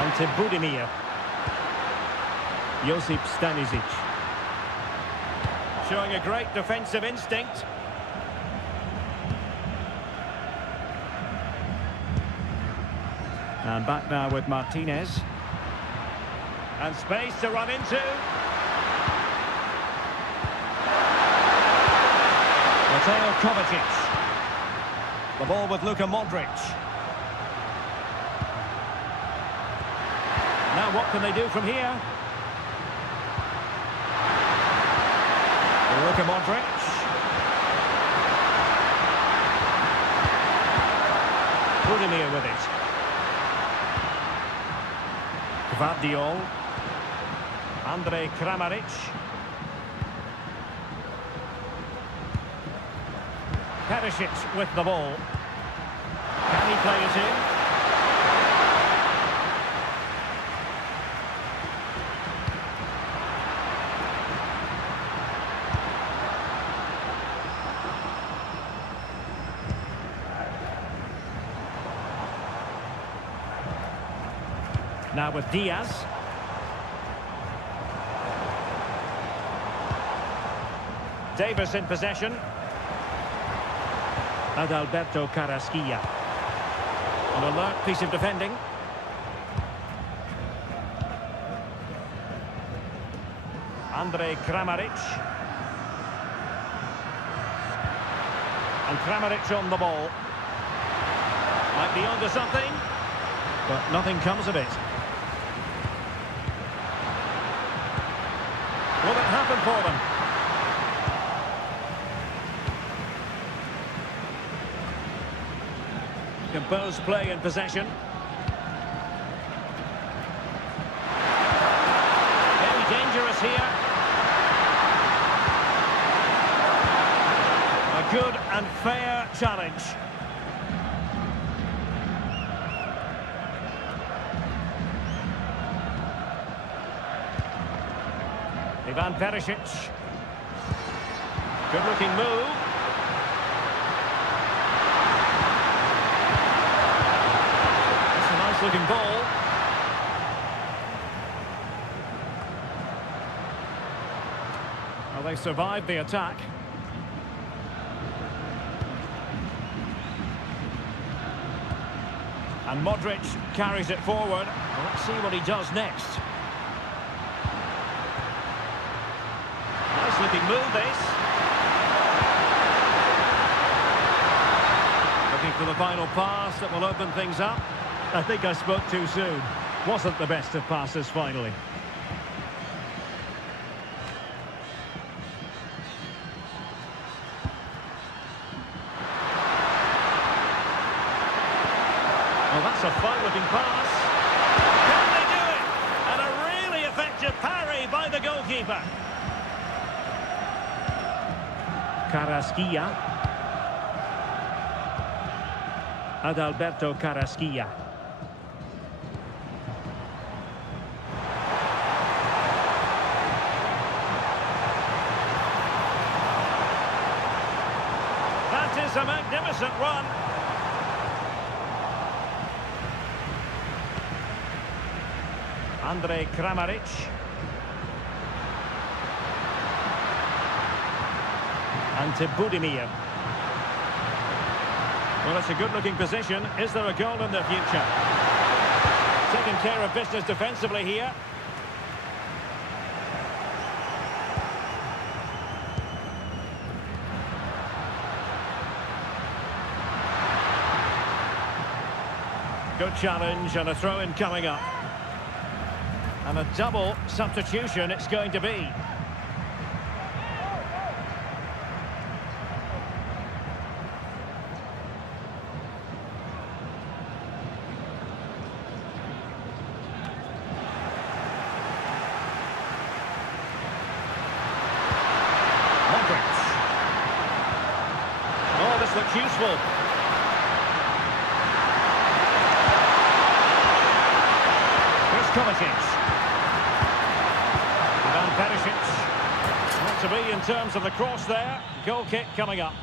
Ante Budimir. Josip Stanisic. Showing a great defensive instinct. And back now with Martinez. And space to run into. Mateo Kovacic. The ball with Luka Modric. Now what can they do from here? Luka Modric. Budimir with it. Gvardiol. Andre Kramaric. Perisic with the ball. Can he play it in? Now with Diaz. Davis in possession. Adalberto Carrasquilla. An alert piece of defending. Andrej Kramaric. And Kramaric on the ball. Might be onto something, but nothing comes of it. Will it happen for them? Composed play in possession. Very dangerous here. A good and fair challenge. Ivan Perisic. Good-looking move. It's a nice-looking ball. Well, they survived the attack. And Modric carries it forward. Well, let's see what he does next. Nice looking move, this. Looking for the final pass that will open things up. I think I spoke too soon. Wasn't the best of passes finally. Well, that's a fine-looking pass. Can they do it? And a really effective parry by the goalkeeper. Carrasquilla. Adalberto Carrasquilla. That is a magnificent run. Andrej Kramaric. And to Budimir. Well, it's a good-looking position. Is there a goal in the future? Taking care of business defensively here. Good challenge and a throw-in coming up. And a double substitution it's going to be. Modric. Oh, this looks useful. Here's Kovacic. Ivan Perisic. Not to be in terms of the cross there. Goal kick coming up.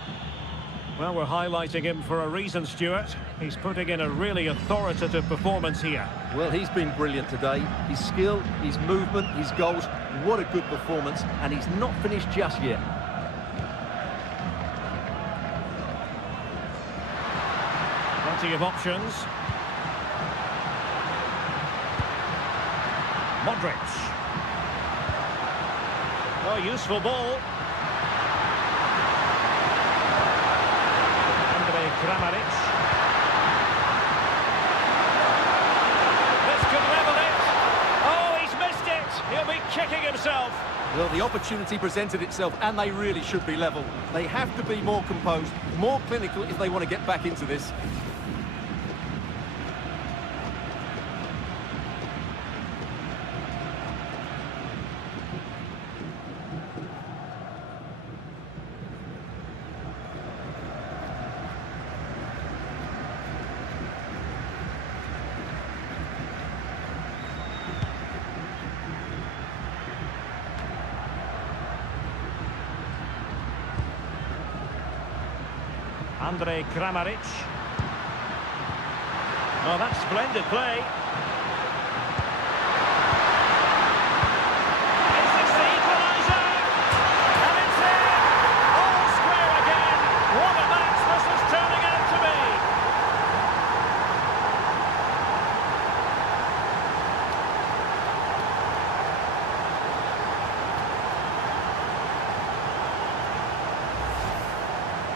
Well, we're highlighting him for a reason, Stuart. He's putting in a really authoritative performance here. Well, he's been brilliant today. His skill, his movement, his goals. What a good performance. And he's not finished just yet. Plenty of options. Modric. Oh, useful ball. Andrej Kramaric. This could level it. Oh, he's missed it. He'll be kicking himself. Well, the opportunity presented itself, and they really should be level. They have to be more composed, more clinical if they want to get back into this. Andrej Kramaric. Oh, that's splendid play.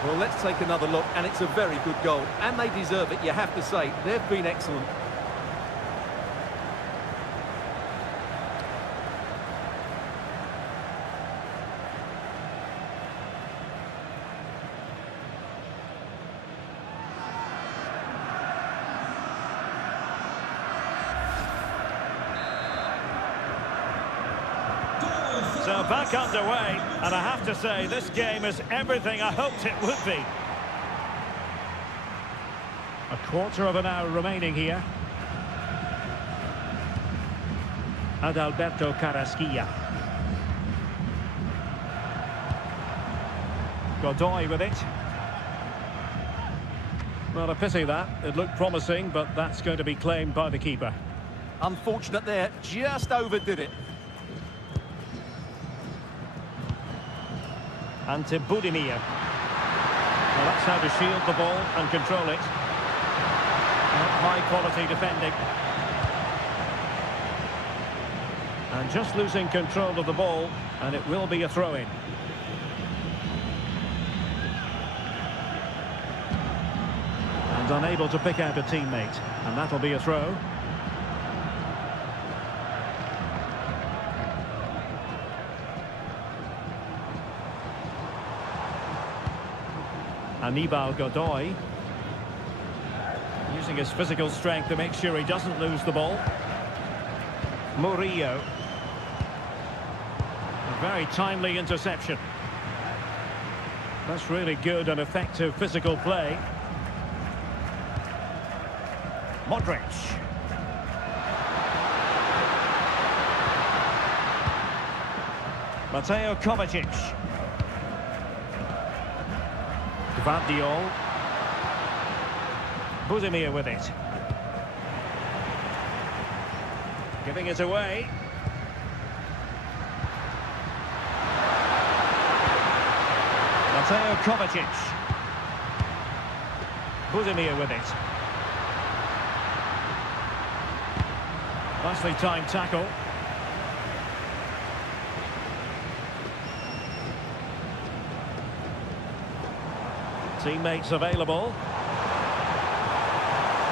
Well, let's take another look, and it's a very good goal. And they deserve it, you have to say. They've been excellent. So back underway, and I have to say, this game is everything I hoped it would be. A quarter of an hour remaining here. Adalberto Carrasquilla. Godoy with it. Well, a pity that. It looked promising, but that's going to be claimed by the keeper. Unfortunate there, just overdid it. Ante Budimir. Well, that's how to shield the ball and control it. High quality defending. And just losing control of the ball, and it will be a throw-in. And unable to pick out a teammate, and that'll be a throw. Anibal Godoy, using his physical strength to make sure he doesn't lose the ball. Murillo. A very timely interception. That's really good and effective physical play. Modric. Mateo Kovacic. Gvardiol. Budimir with it. Giving it away. Mateo Kovacic. Budimir with it. Nicely timed tackle. Teammates available.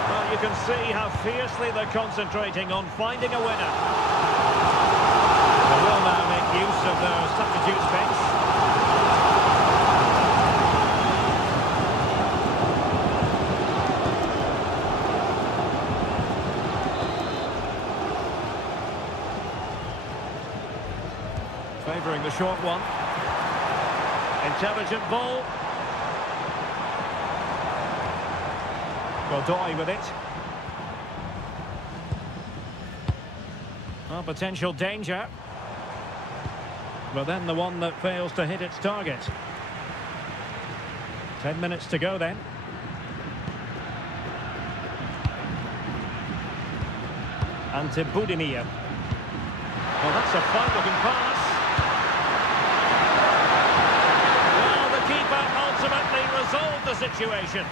Well, you can see how fiercely they're concentrating on finding a winner. They will now make use of their substitutes bench. Favouring the short one. Intelligent ball. Godoy with it. Well, potential danger. But then the one that fails to hit its target. 10 minutes to go then. Ante Budimir. Well, that's a fine-looking pass. Well, the keeper ultimately resolved the situation.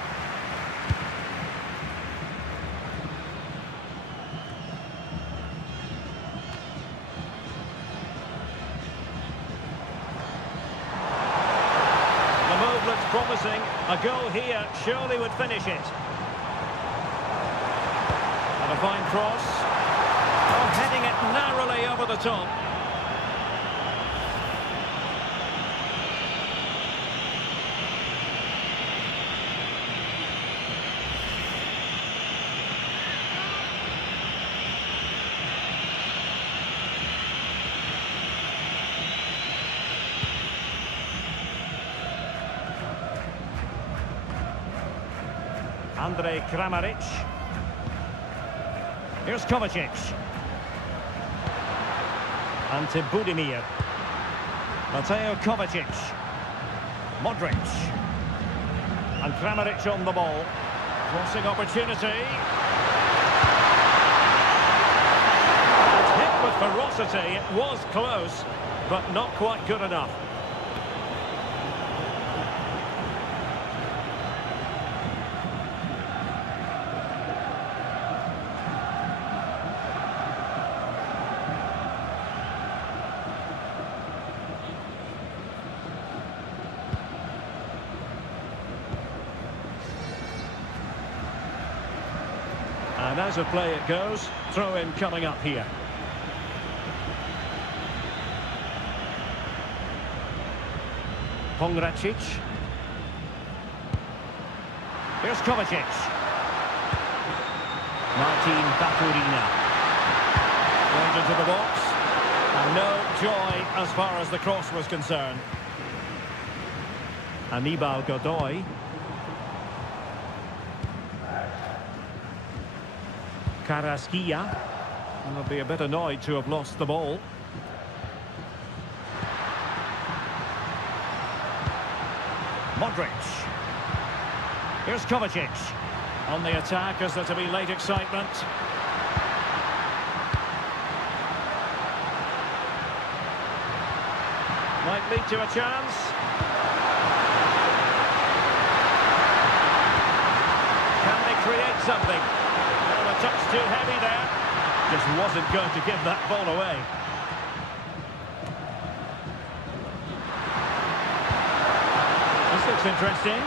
Promising. A goal here surely would finish it. And a fine cross. Oh, heading it narrowly over the top. Andrej Kramaric. Here's Kovacic. Ante Budimir. Mateo Kovacic. Modric. And Kramaric on the ball. Crossing opportunity. It's hit with ferocity. It was close, but not quite good enough. And as a play it goes, throw in coming up here. Pongracic. Here's Kovacic. Martin Baturina. Going into the box. And no joy as far as the cross was concerned. Anibal Godoy. Carrasquilla. And they'll be a bit annoyed to have lost the ball. Modric. Here's Kovacic. On the attack as there to be late excitement. Might lead to a chance. Can they create something? Well, a touch too heavy there. Just wasn't going to give that ball away. This looks interesting.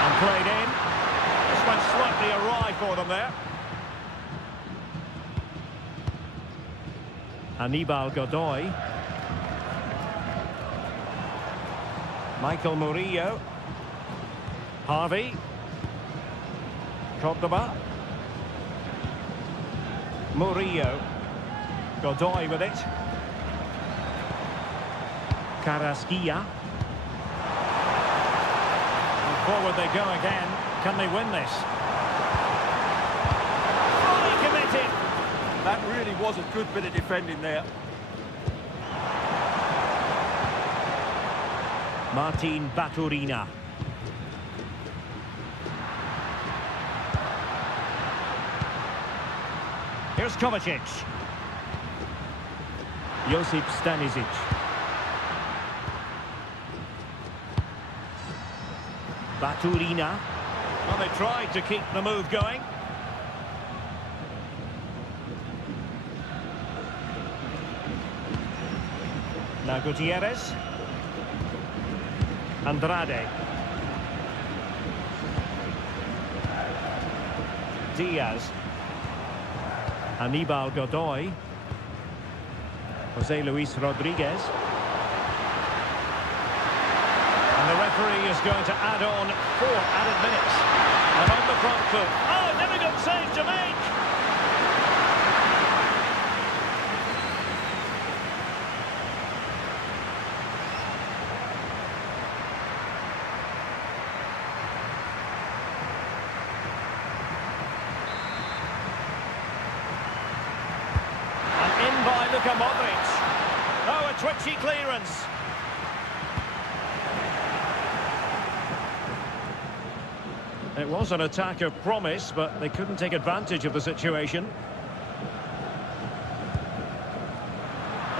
And played in. This went slightly awry for them there. Anibal Godoy. Michael Murillo. Harvey. Cordoba. Murillo. Godoy with it. Carrasquilla. And forward they go again. Can they win this? Fully committed. That really was a good bit of defending there. Martin Baturina. Here's Kovacic. Josip Stanisic. Baturina. Well, they tried to keep the move going. Now Gutierrez. Andrade. Diaz. Anibal Godoy. Jose Luis Rodriguez. And the referee is going to add on 4 added minutes. And on the front foot. Oh, difficult save to make! By Luka Modric. Oh, a twitchy clearance. It was an attack of promise, but they couldn't take advantage of the situation.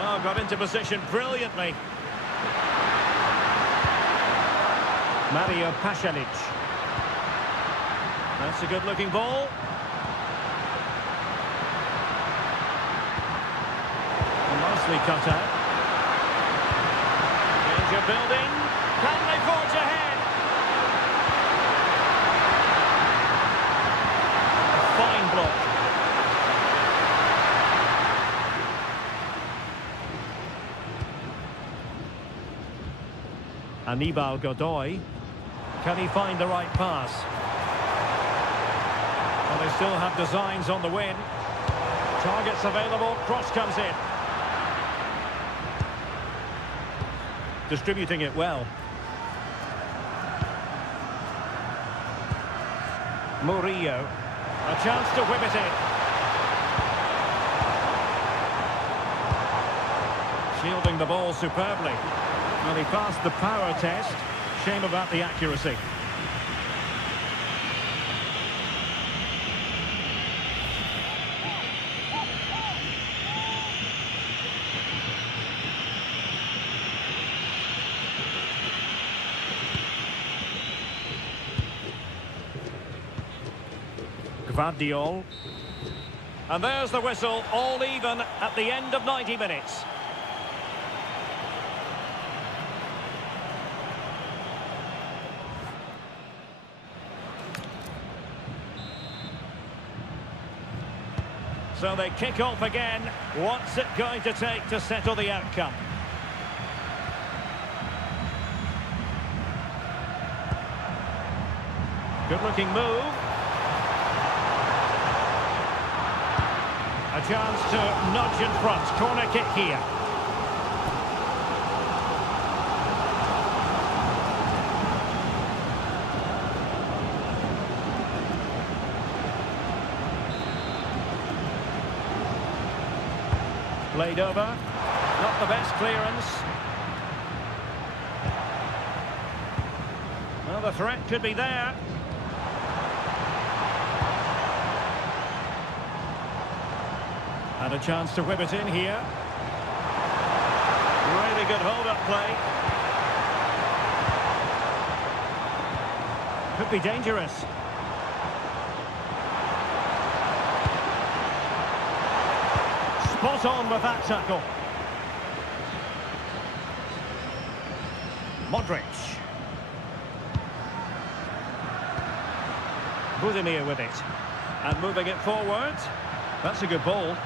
Oh, got into position brilliantly. Mario Pasalic. That's a good-looking ball. Nicely cut out. Danger building. Can they forge ahead? A fine block. Anibal Godoy. Can he find the right pass? Well, they still have designs on the win. Targets available. Cross comes in. Distributing it well. Murillo. A chance to whip it in. Shielding the ball superbly. Well, he passed the power test. Shame about the accuracy. Gvardiol. And there's the whistle, all even at the end of 90 minutes. So they kick off again. What's it going to take to settle the outcome? Good-looking move. A chance to nudge in front. Corner kick here. Played over. Not the best clearance. Well, the threat could be there. And a chance to whip it in here. Really good hold-up play. Could be dangerous. Spot on with that tackle. Modric. Budimir with it. And moving it forward. That's a good ball.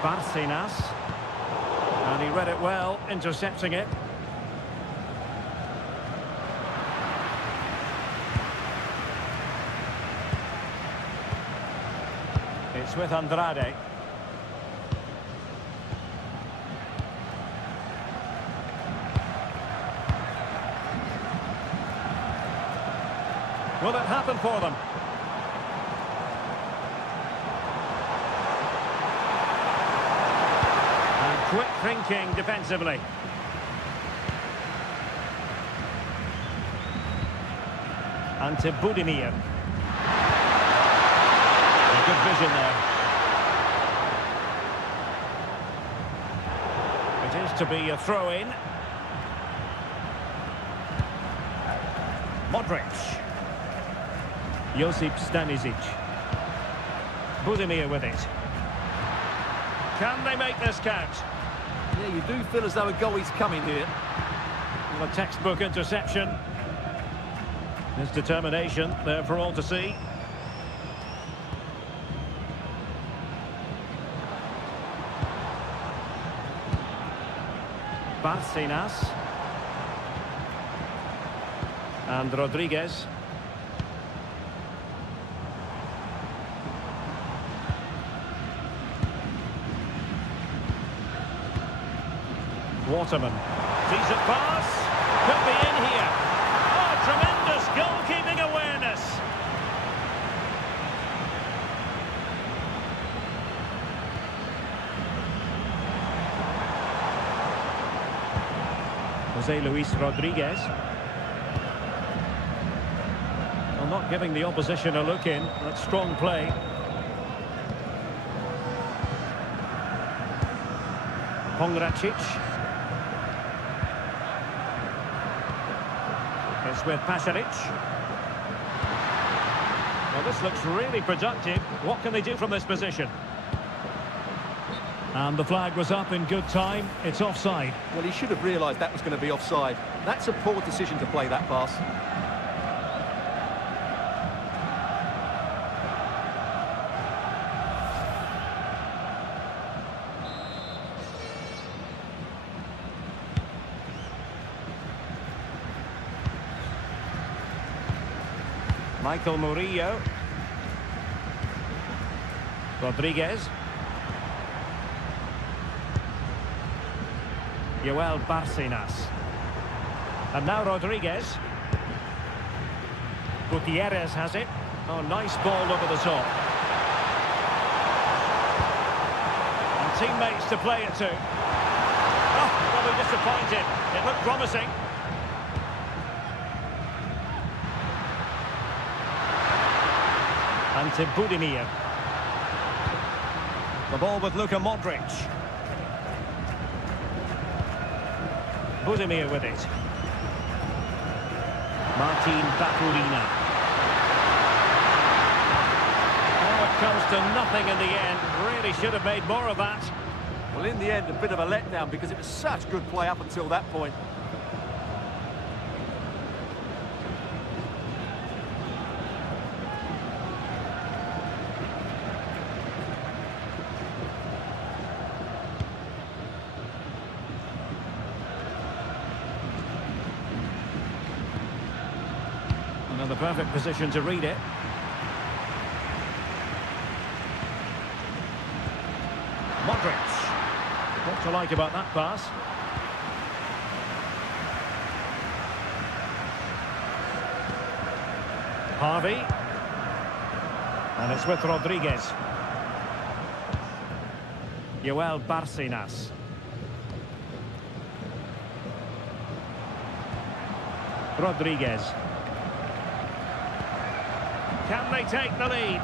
Barcenas. And he read it well, intercepting it. It's with Andrade. Will it happen for them? And quick thinking defensively. And to Budimir. Good vision there. It is to be a throw-in. Modric. Josip Stanisic. Budimir with it. Can they make this count? Yeah, you do feel as though a goal is coming here. Well, a textbook interception. His determination there for all to see. Barcenas. And Rodriguez. Waterman. Decent pass. Could be in here. Oh, tremendous goalkeeping awareness. Jose Luis Rodriguez. Well, not giving the opposition a look in. That's strong play. Pongracic. It's with Pasalic. Well, this looks really productive. What can they do from this position? And the flag was up in good time. It's offside. Well, he should have realised that was going to be offside. That's a poor decision to play that pass. Michael Murillo. Rodriguez. Joel Barcenas. And now Rodriguez. Gutierrez has it. Oh, nice ball over the top. And teammates to play it to. Oh, probably disappointed. It looked promising. And to Budimir. The ball with Luka Modric. Budimir with it. Martin Baturina. Oh, it comes to nothing in the end. Really should have made more of that. Well, in the end, a bit of a letdown because it was such good play up until that point. Another perfect position to read it. Modric. What to like about that pass? Harvey. And it's with Rodriguez. Joel Barcenas. Rodriguez. Can they take the lead?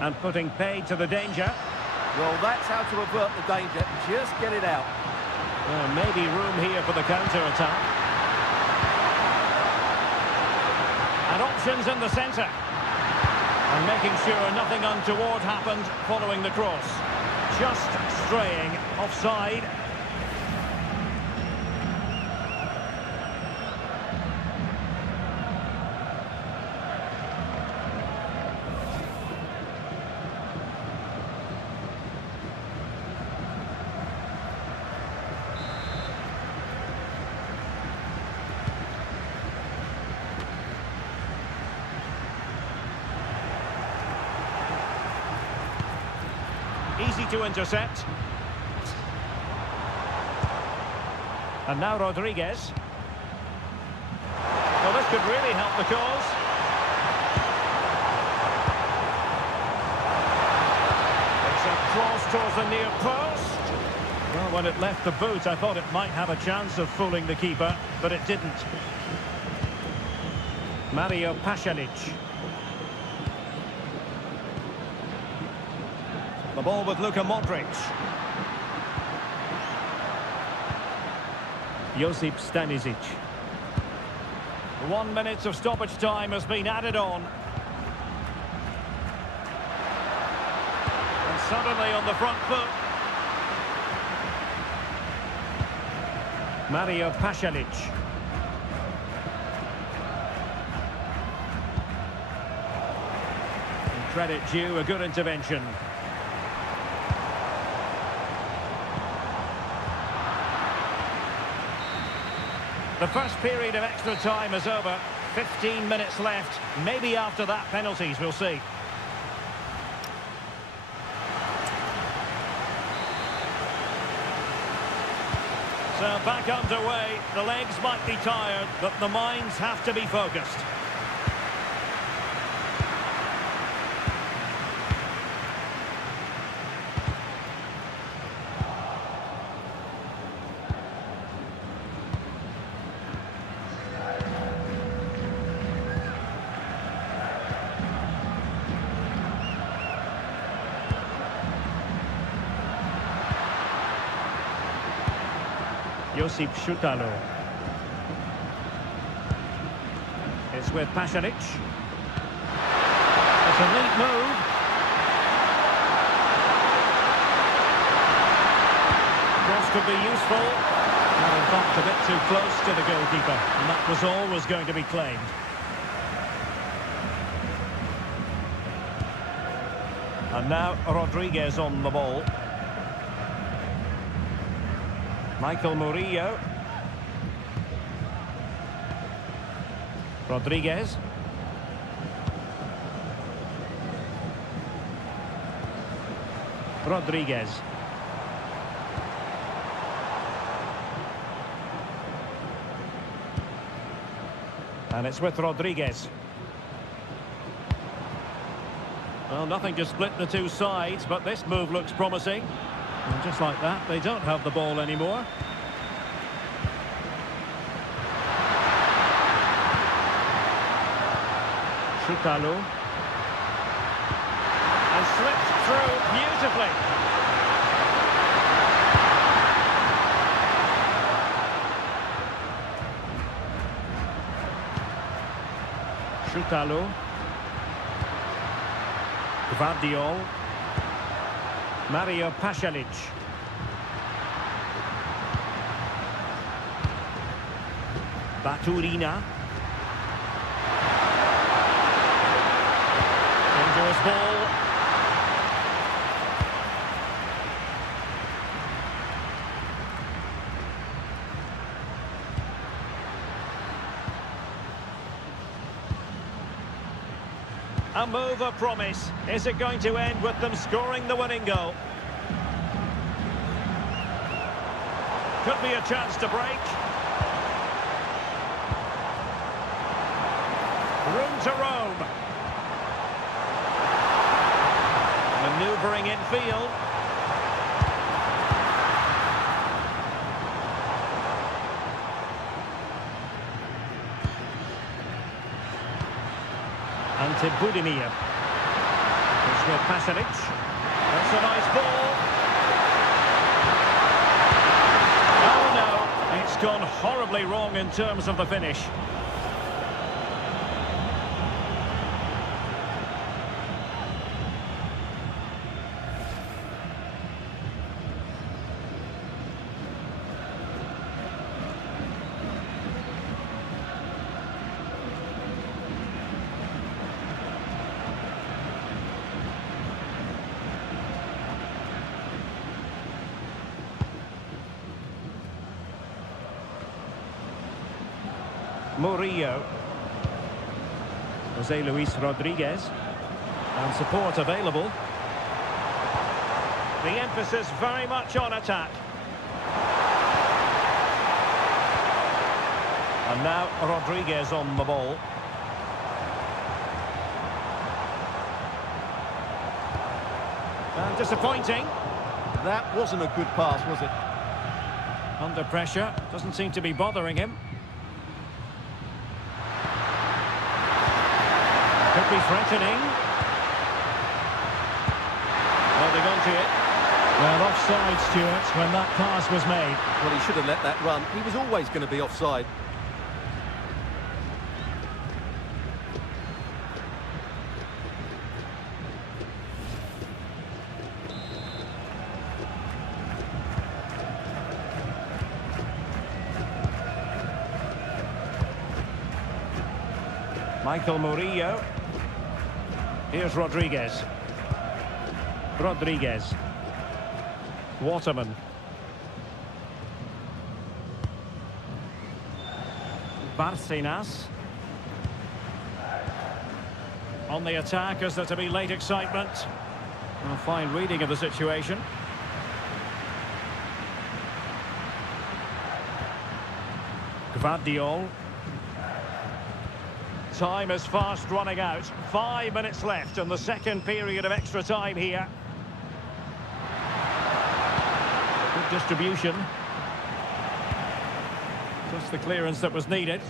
And putting paid to the danger. Well, that's how to avert the danger. Just get it out. Maybe room here for the counter-attack. And options in the centre. And making sure nothing untoward happened following the cross. Just straying offside. Easy to intercept. And now Rodriguez. Well, this could really help the cause. It's a cross towards the near post. Well, when it left the boot, I thought it might have a chance of fooling the keeper, but it didn't. Mario Pasalic. The ball with Luka Modric. Josip Stanisic. 1 minute of stoppage time has been added on. And suddenly on the front foot. Mario Pasalic. And credit due, a good intervention. The first period of extra time is over. 15 minutes left. Maybe after that, penalties, we'll see. So back underway. The legs might be tired, but the minds have to be focused. Josip Šutalo. It's with Pasalic. It's a neat move. Cross could be useful. Well, in fact, a bit too close to the goalkeeper. And that was always going to be claimed. And now Rodriguez on the ball. Michael Murillo. Rodriguez. Rodriguez. And it's with Rodriguez. Well, nothing to split the two sides, but this move looks promising. And just like that, they don't have the ball anymore. Šutalo. And slipped through beautifully. Chutalo. Gvardiol. Mario Pasalic. Baturina. Dangerous ball. A move of promise. Is it going to end with them scoring the winning goal? Could be a chance to break. Room to roam. Manoeuvring in field. Ante Budimir. It's with Pasalic. That's a nice ball. Oh no, it's gone horribly wrong in terms of the finish. Murillo. Jose Luis Rodriguez. And support available. The emphasis very much on attack. And now Rodriguez on the ball. And disappointing. That wasn't a good pass, was it? Under pressure. Doesn't seem to be bothering him. Could be threatening. Holding on to it. Well, offside, Stuart, when that pass was made. Well, he should have let that run. He was always going to be offside. Michael Murillo. Here's Rodriguez. Rodriguez. Waterman. Barcenas. On the attack as there to be late excitement. A fine reading of the situation. Gvardiol. Time is fast running out. 5 minutes left in the second period of extra time here. Good distribution. Just the clearance that was needed.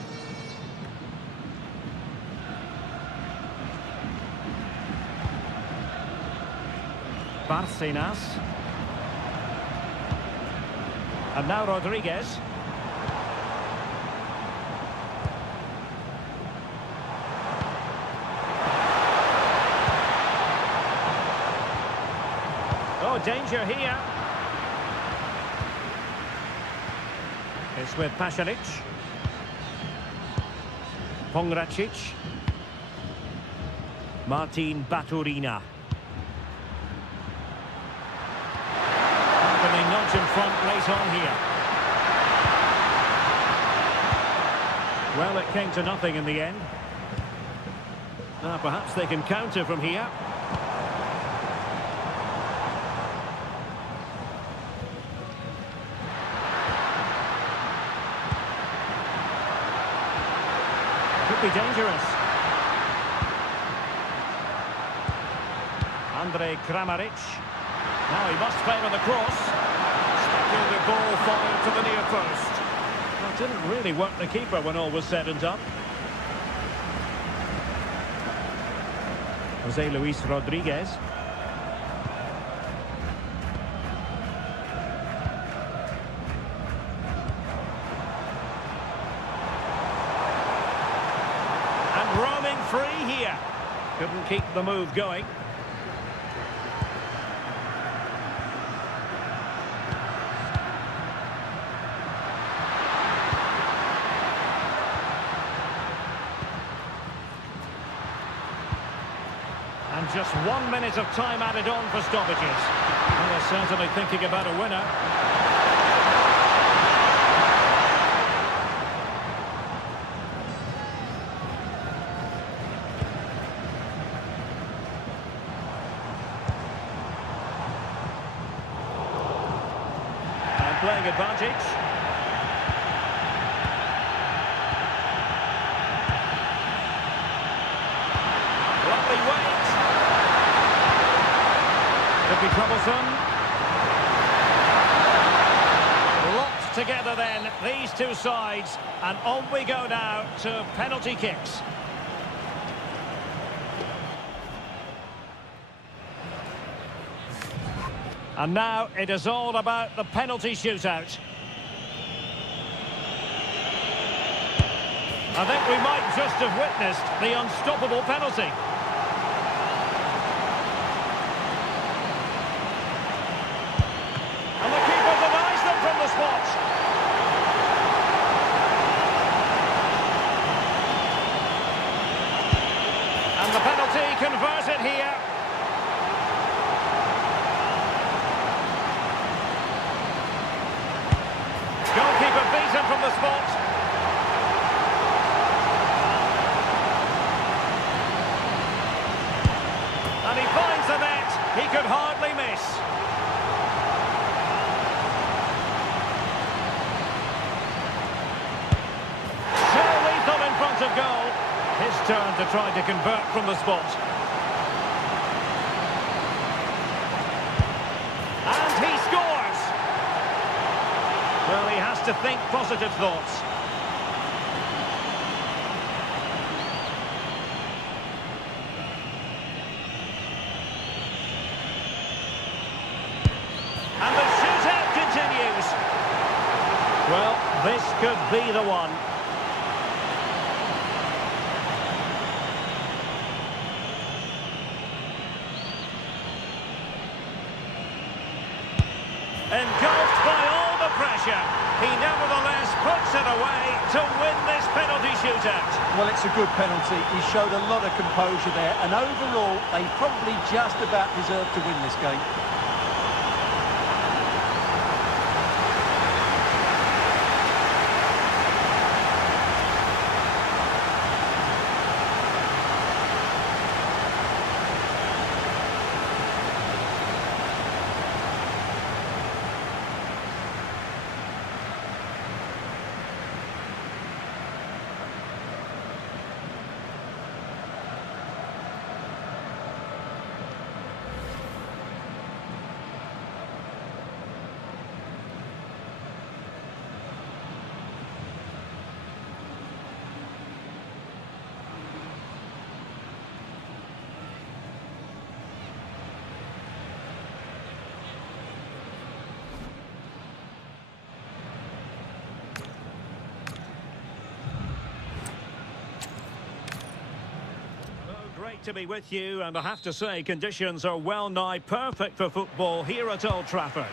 Barcenas. And now Rodriguez. Oh, danger here. It's with Pasalic. Pongracic. Martin Baturina. Can they nudge in front late on here? Well, it came to nothing in the end. Perhaps they can counter from here. Could be dangerous. Andrej Kramaric. Now he must favour the cross. Speculative ball fired to the near post. Well, didn't really work the keeper when all was said and done. Jose Luis Rodriguez. Couldn't keep the move going. And just 1 minute of time added on for stoppages. Well, they're certainly thinking about a winner. And playing advantage. Lovely weight. Could be troublesome. Locked together then, these two sides, and on we go now to penalty kicks. And now it is all about the penalty shootout. I think we might just have witnessed the unstoppable penalty. And the penalty converted here. Goalkeeper beaten from the spot. And he finds the net. He could hardly miss. So lethal in front of goal. His turn to try to convert from the spot. And he scores! Well, he has to think positive thoughts. And the shootout continues. Well, this could be the one. Engulfed by all the pressure, he nevertheless puts it away to win this penalty shootout. Well, it's a good penalty. He showed a lot of composure there, and overall, they probably just about deserved to win this game. Great to be with you, and I have to say conditions are well nigh perfect for football here at Old Trafford.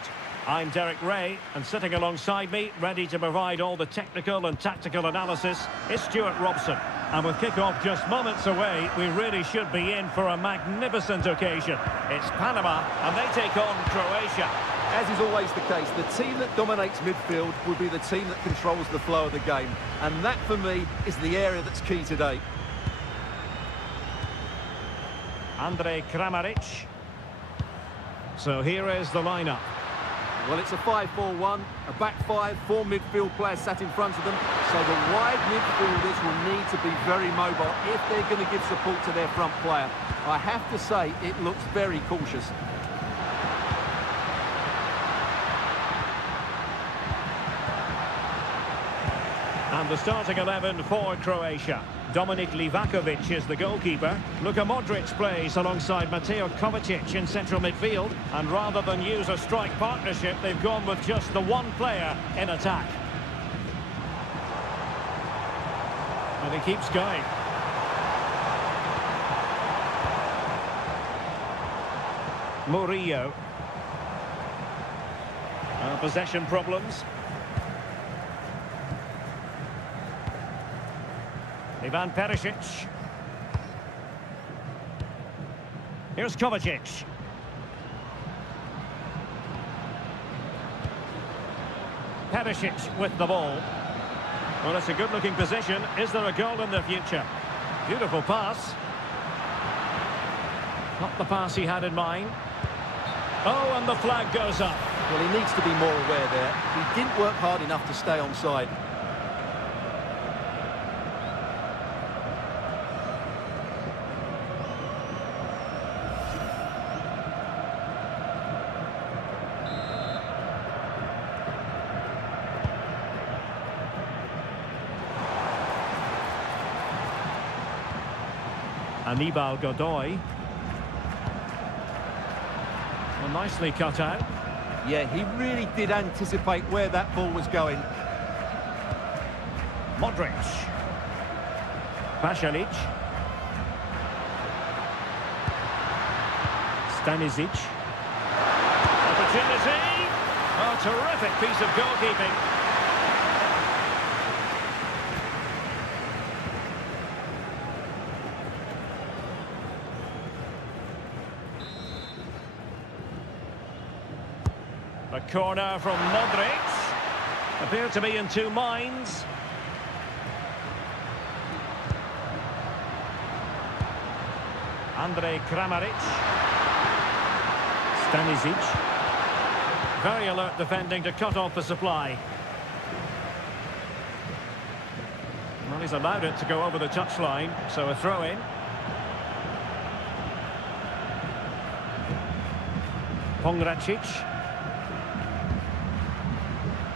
I'm Derek Ray, and sitting alongside me, ready to provide all the technical and tactical analysis, is Stuart Robson. And with kick-off just moments away, we really should be in for a magnificent occasion. It's Panama, and they take on Croatia. As is always the case, the team that dominates midfield will be the team that controls the flow of the game. And that, for me, is the area that's key today. Andre Kramaric. So here is the lineup. Well, it's a 5-4-1, a back five, four midfield players sat in front of them. So the wide midfielders will need to be very mobile if they're going to give support to their front player. I have to say, it looks very cautious. And the starting 11 for Croatia. Dominik Livakovic is the goalkeeper. Luka Modric plays alongside Mateo Kovacic in central midfield. And rather than use a strike partnership, they've gone with just the one player in attack. And he keeps going. Murillo. Possession problems. Ivan Perisic. Here's Kovacic. Perisic with the ball. Well, it's a good-looking position. Is there a goal in the future? Beautiful pass. Not the pass he had in mind. Oh, and the flag goes up. Well, he needs to be more aware there. He didn't work hard enough to stay onside. Anibal Godoy. Well, nicely cut out. Yeah, he really did anticipate where that ball was going. Modric. Pasalic. Stanisic. Opportunity. Oh, terrific piece of goalkeeping. A corner from Modric. Appear to be in two minds. Andrej Kramaric. Stanisic. Very alert defending to cut off the supply. Well, he's allowed it to go over the touchline, so a throw-in. Pongracic.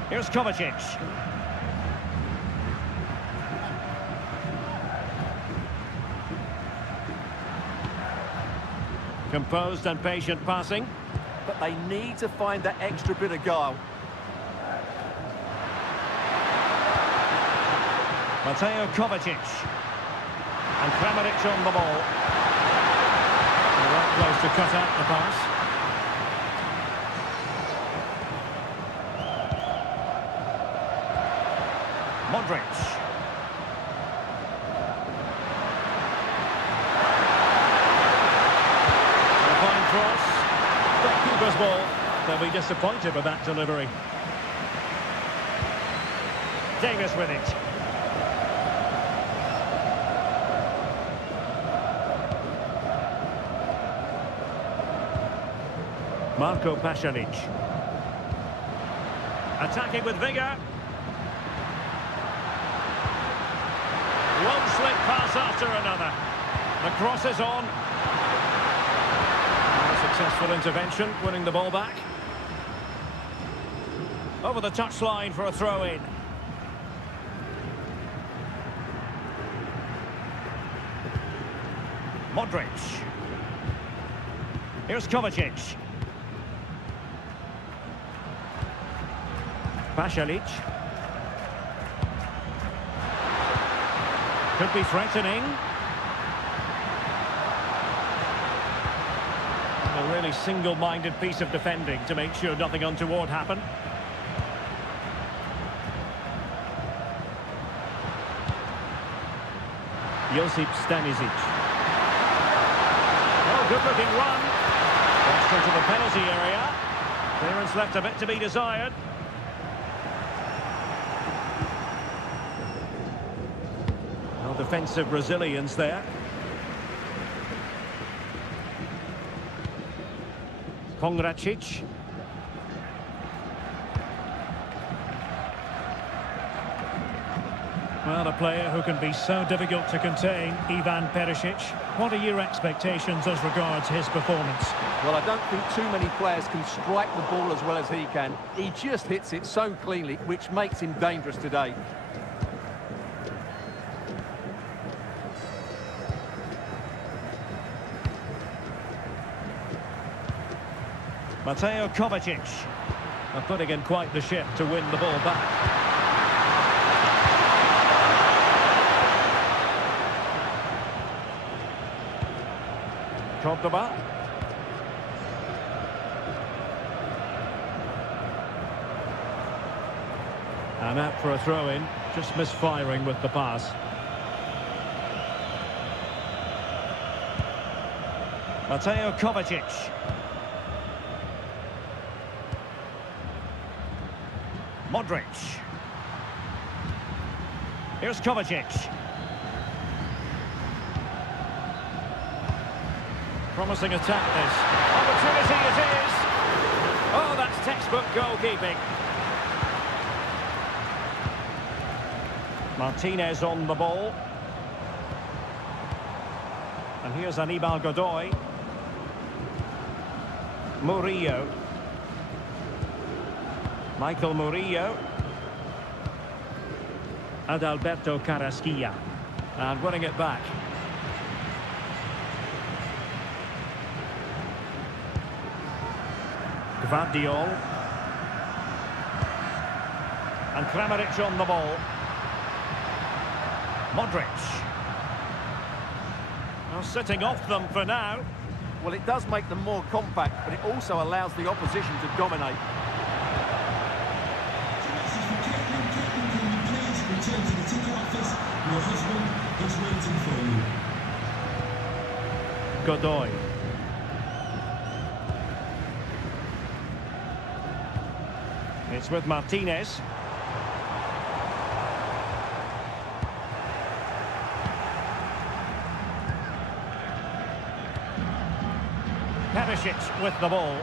Here's Kovacic. Composed and patient passing. But they need to find that extra bit of guile. Mateo Kovacic. And Kramaric on the ball. The right place to cut out the pass. Modric. A fine cross. But keeper's ball. They'll be disappointed with that delivery. Davis with it. Marco Pasalic. Attacking with vigour. One slick pass after another. The cross is on. A successful intervention, winning the ball back. Over the touchline for a throw-in. Modric. Here's Kovacic. Pasalic. Could be threatening. A really single-minded piece of defending to make sure nothing untoward happened. Josip Stanisic. Oh, good-looking run. Crossed into the penalty area. Clearance left a bit to be desired. No defensive resilience there. Pongracic. Well, a player who can be so difficult to contain, Ivan Perisic. What are your expectations as regards his performance? Well, I don't think too many players can strike the ball as well as he can. He just hits it so cleanly, which makes him dangerous today. Mateo Kovacic. Are putting in quite the shift to win the ball back. Cordoba. And out for a throw-in, just misfiring with the pass. Mateo Kovacic. Modric. Here's Kovacic. Promising attack this. Opportunity it is. Oh, that's textbook goalkeeping. Martinez on the ball. And here's Aníbal Godoy. Murillo. Michael Murillo. Adalberto Carrasquilla. And winning it back. Gvardiol. And Kramaric on the ball. Modric. Well, sitting off them for now. Well, it does make them more compact, but it also allows the opposition to dominate. Can you please return to the ticket office? Your husband is waiting for you. Godoy. It's with Martinez. Perisic with the ball.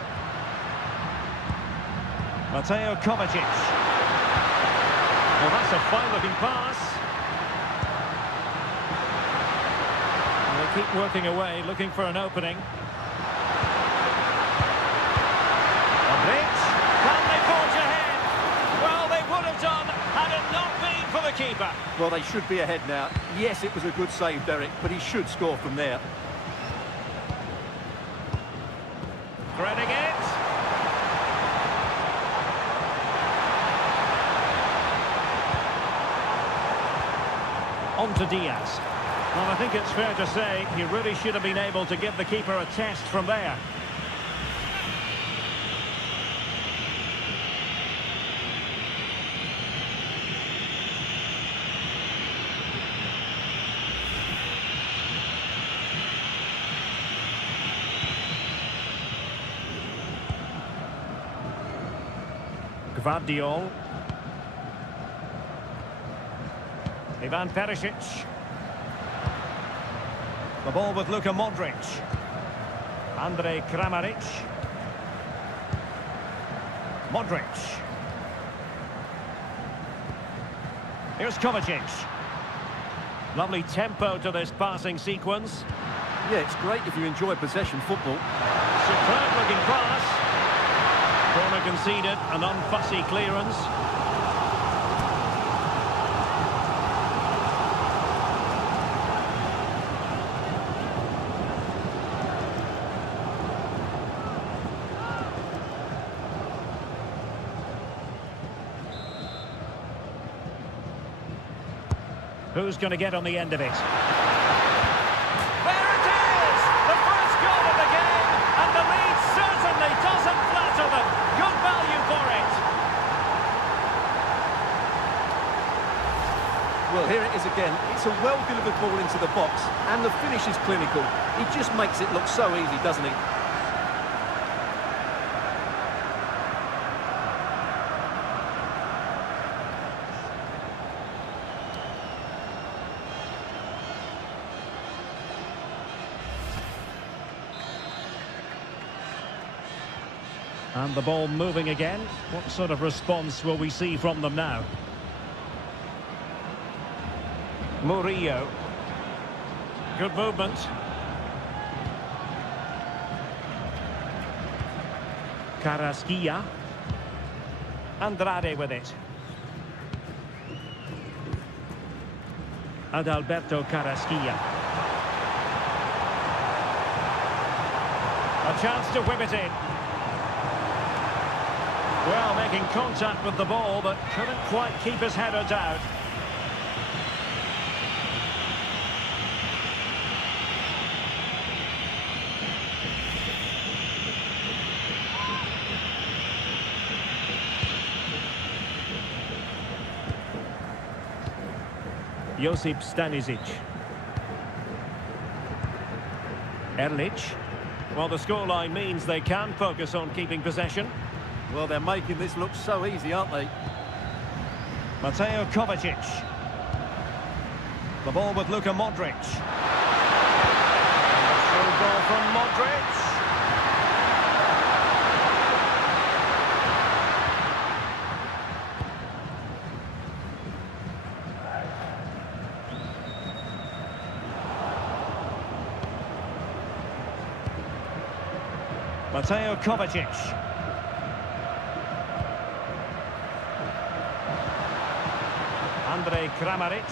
Mateo Kovacic. Well, that's a fine-looking pass. And they keep working away, looking for an opening. Modric. Can they forge ahead? Well, they would have done had it not been for the keeper. Well, they should be ahead now. Yes, it was a good save, Derek, but he should score from there. Threading it. On to Diaz. Well, I think it's fair to say he really should have been able to give the keeper a test from there. Gvardiol. Ivan Perisic. The ball with Luka Modric. Andrej Kramaric. Modric. Here's Kovacic. Lovely tempo to this passing sequence. Yeah, it's great if you enjoy possession football. Superb looking pass. Corner conceded, an unfussy clearance. Who's going to get on the end of it? There it is! The first goal of the game, and the lead certainly doesn't flatter them. Good value for it. Well, here it is again. It's a well-delivered ball into the box, and the finish is clinical. He just makes it look so easy, doesn't he? And the ball moving again. What sort of response will we see from them now? Murillo. Good movement. Carrasquilla. Andrade with it. Adalberto Carrasquilla. A chance to whip it in. Well, making contact with the ball, but couldn't quite keep his header down. Josip Stanisic. Erlich. Well, the scoreline means they can focus on keeping possession. Well, they're making this look so easy, aren't they? Mateo Kovacic. The ball with Luka Modric. Through ball from Modric. Mateo Kovacic. Andrej Kramaric.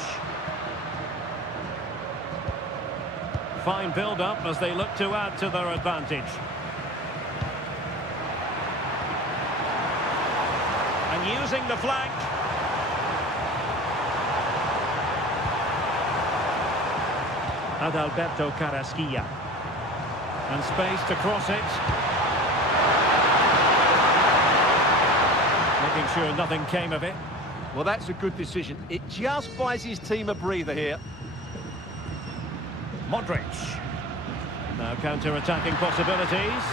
Fine build-up as they look to add to their advantage. And using the flank. Adalberto Carrasquilla. And space to cross it. Making sure nothing came of it. Well, that's a good decision. It just buys his team a breather here. Modric. Now counter-attacking possibilities.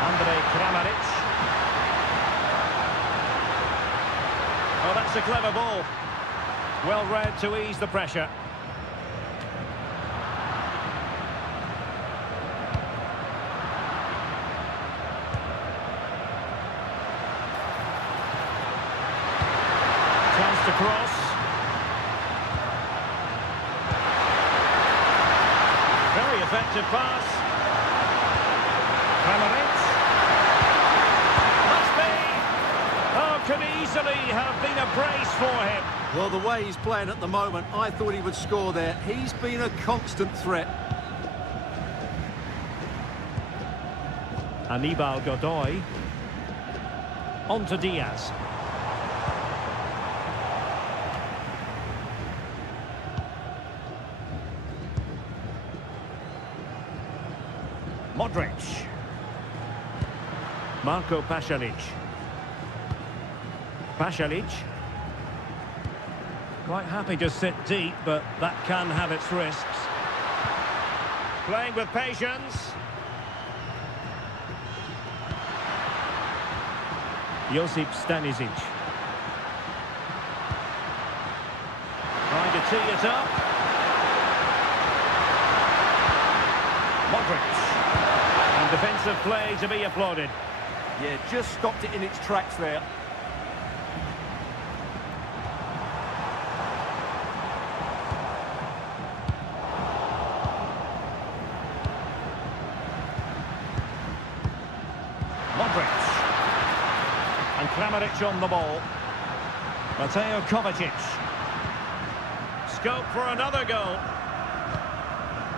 Andrej Kramaric. Oh, that's a clever ball. Well read to ease the pressure. Chance to cross. Very effective pass. Kramaric. Must be. Oh, could easily have been a brace for him. Well, the way he's playing at the moment, I thought he would score there. He's been a constant threat. Anibal Godoy. On to Diaz. Modric. Marco Pasalic. Pasalic. Quite happy to sit deep, but that can have its risks. Playing with patience. Josip Stanisic. Trying to tee it up. Modric. And defensive play to be applauded. Yeah, just stopped it in its tracks there. Modric. And Kramaric on the ball. Mateo Kovacic. Scope for another goal.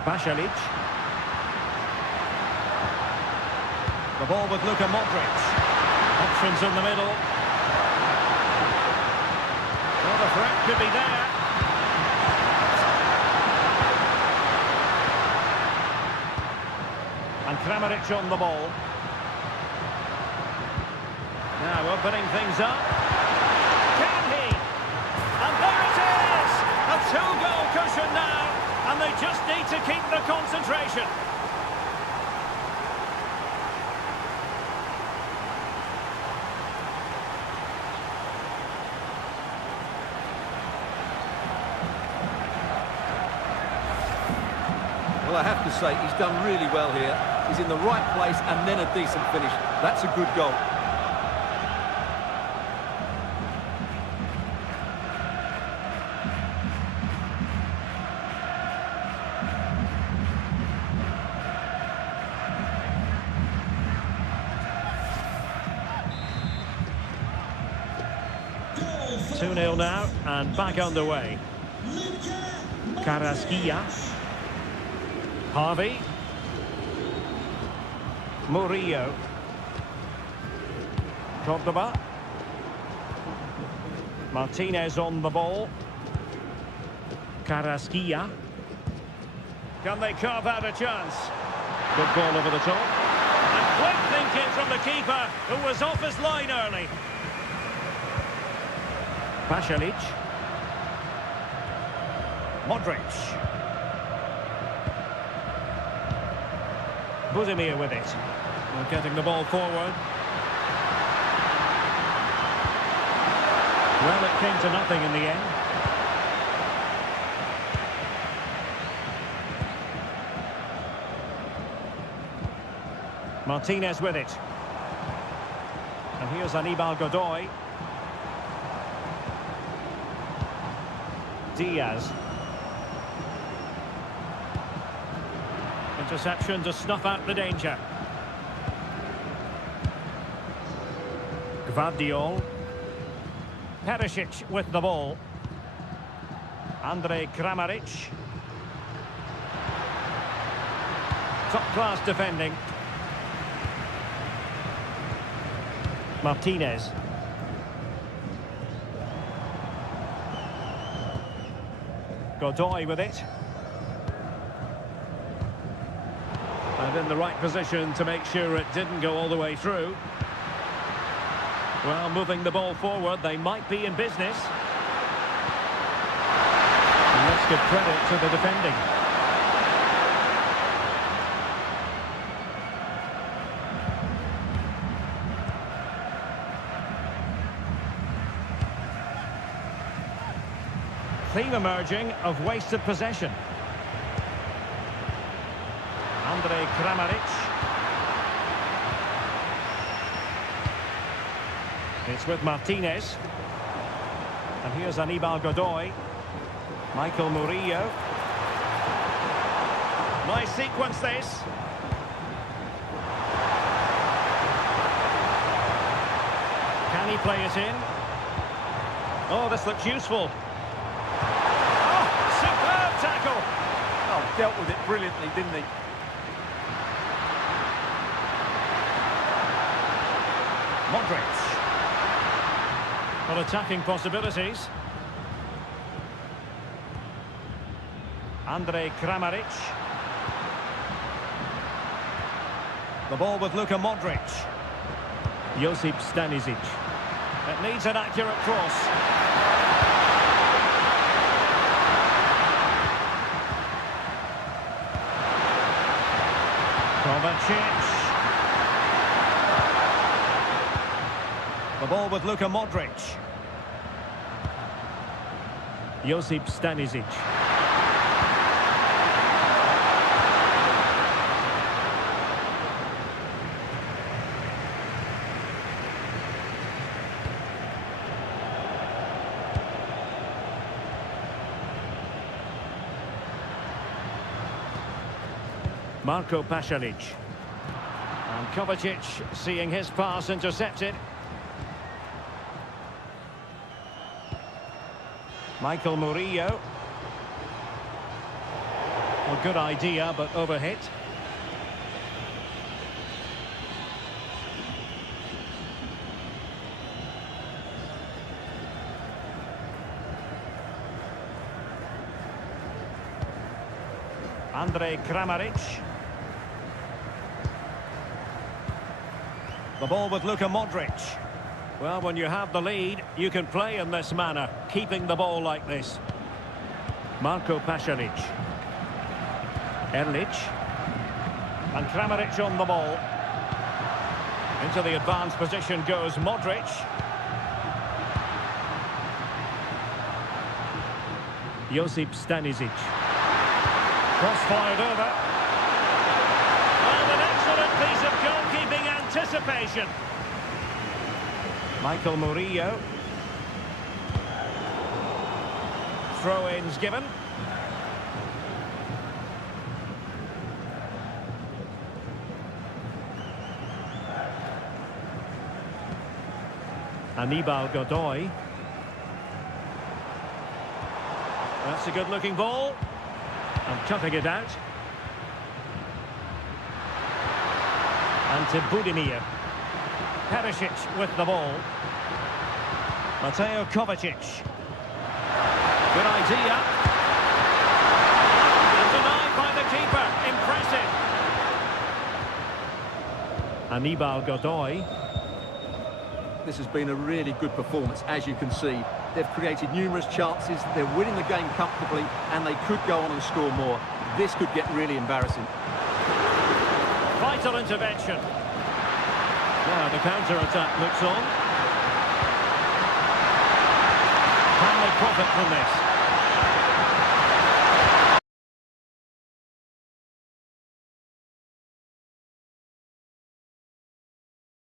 Pasalic. The ball with Luka Modric. Options in the middle. Well, the threat could be there. And Kramaric on the ball. Now opening things up. Can he? And there it is! A two-goal cushion now. And they just need to keep the concentration. Well, I have to say, he's done really well here. He's in the right place and then a decent finish. That's a good goal. Goal. 2-0 now, and back underway. Carrasquilla. Harvey. Murillo. Cordoba. Martinez on the ball. Carrasquilla. Can they carve out a chance? Good ball over the top. And quick thinking from the keeper, who was off his line early. Pasalic. Modric. Budimir with it. Well, getting the ball forward. Well, it came to nothing in the end. Martinez with it. And here's Aníbal Godoy. Diaz. Interception to snuff out the danger. Gvardiol. Perisic with the ball. Andrej Kramaric. Top-class defending. Martinez. Godoy with it. And in the right position to make sure it didn't go all the way through. Well, moving the ball forward, they might be in business. And let's give credit to the defending. Theme emerging of wasted possession. Andrej Kramaric. It's with Martinez. And here's Aníbal Godoy. Michael Murillo. Nice sequence this. Can he play it in? Oh, this looks useful. Tackle. Oh, dealt with it brilliantly, didn't he? Modric. Well, attacking possibilities. Andrej Kramaric. The ball with Luka Modric. Josip Stanisic. It needs an accurate cross. Kovacic. The ball with Luka Modric. Josip Stanisic. Marco Pasalic. And Kovacic seeing his pass intercepted. Michael Murillo. Well, good idea, but overhit. Andrej Kramaric. The ball with Luka Modric. Well, when you have the lead, you can play in this manner, keeping the ball like this. Marco Pasalic. Erlich. And Kramaric on the ball. Into the advanced position goes Modric. Josip Stanisic. Cross-fired over. And an excellent piece of goalkeeping anticipation. Michael Murillo. Throw-ins given. Aníbal Godoy. That's a good-looking ball. And cutting it out. And to Budimir. Perisic with the ball. Mateo Kovacic. Good idea. And denied by the keeper. Impressive. Aníbal Godoy. This has been a really good performance, as you can see. They've created numerous chances, they're winning the game comfortably, and they could go on and score more. This could get really embarrassing. Vital intervention. Now the counter-attack looks on. Can they profit from this?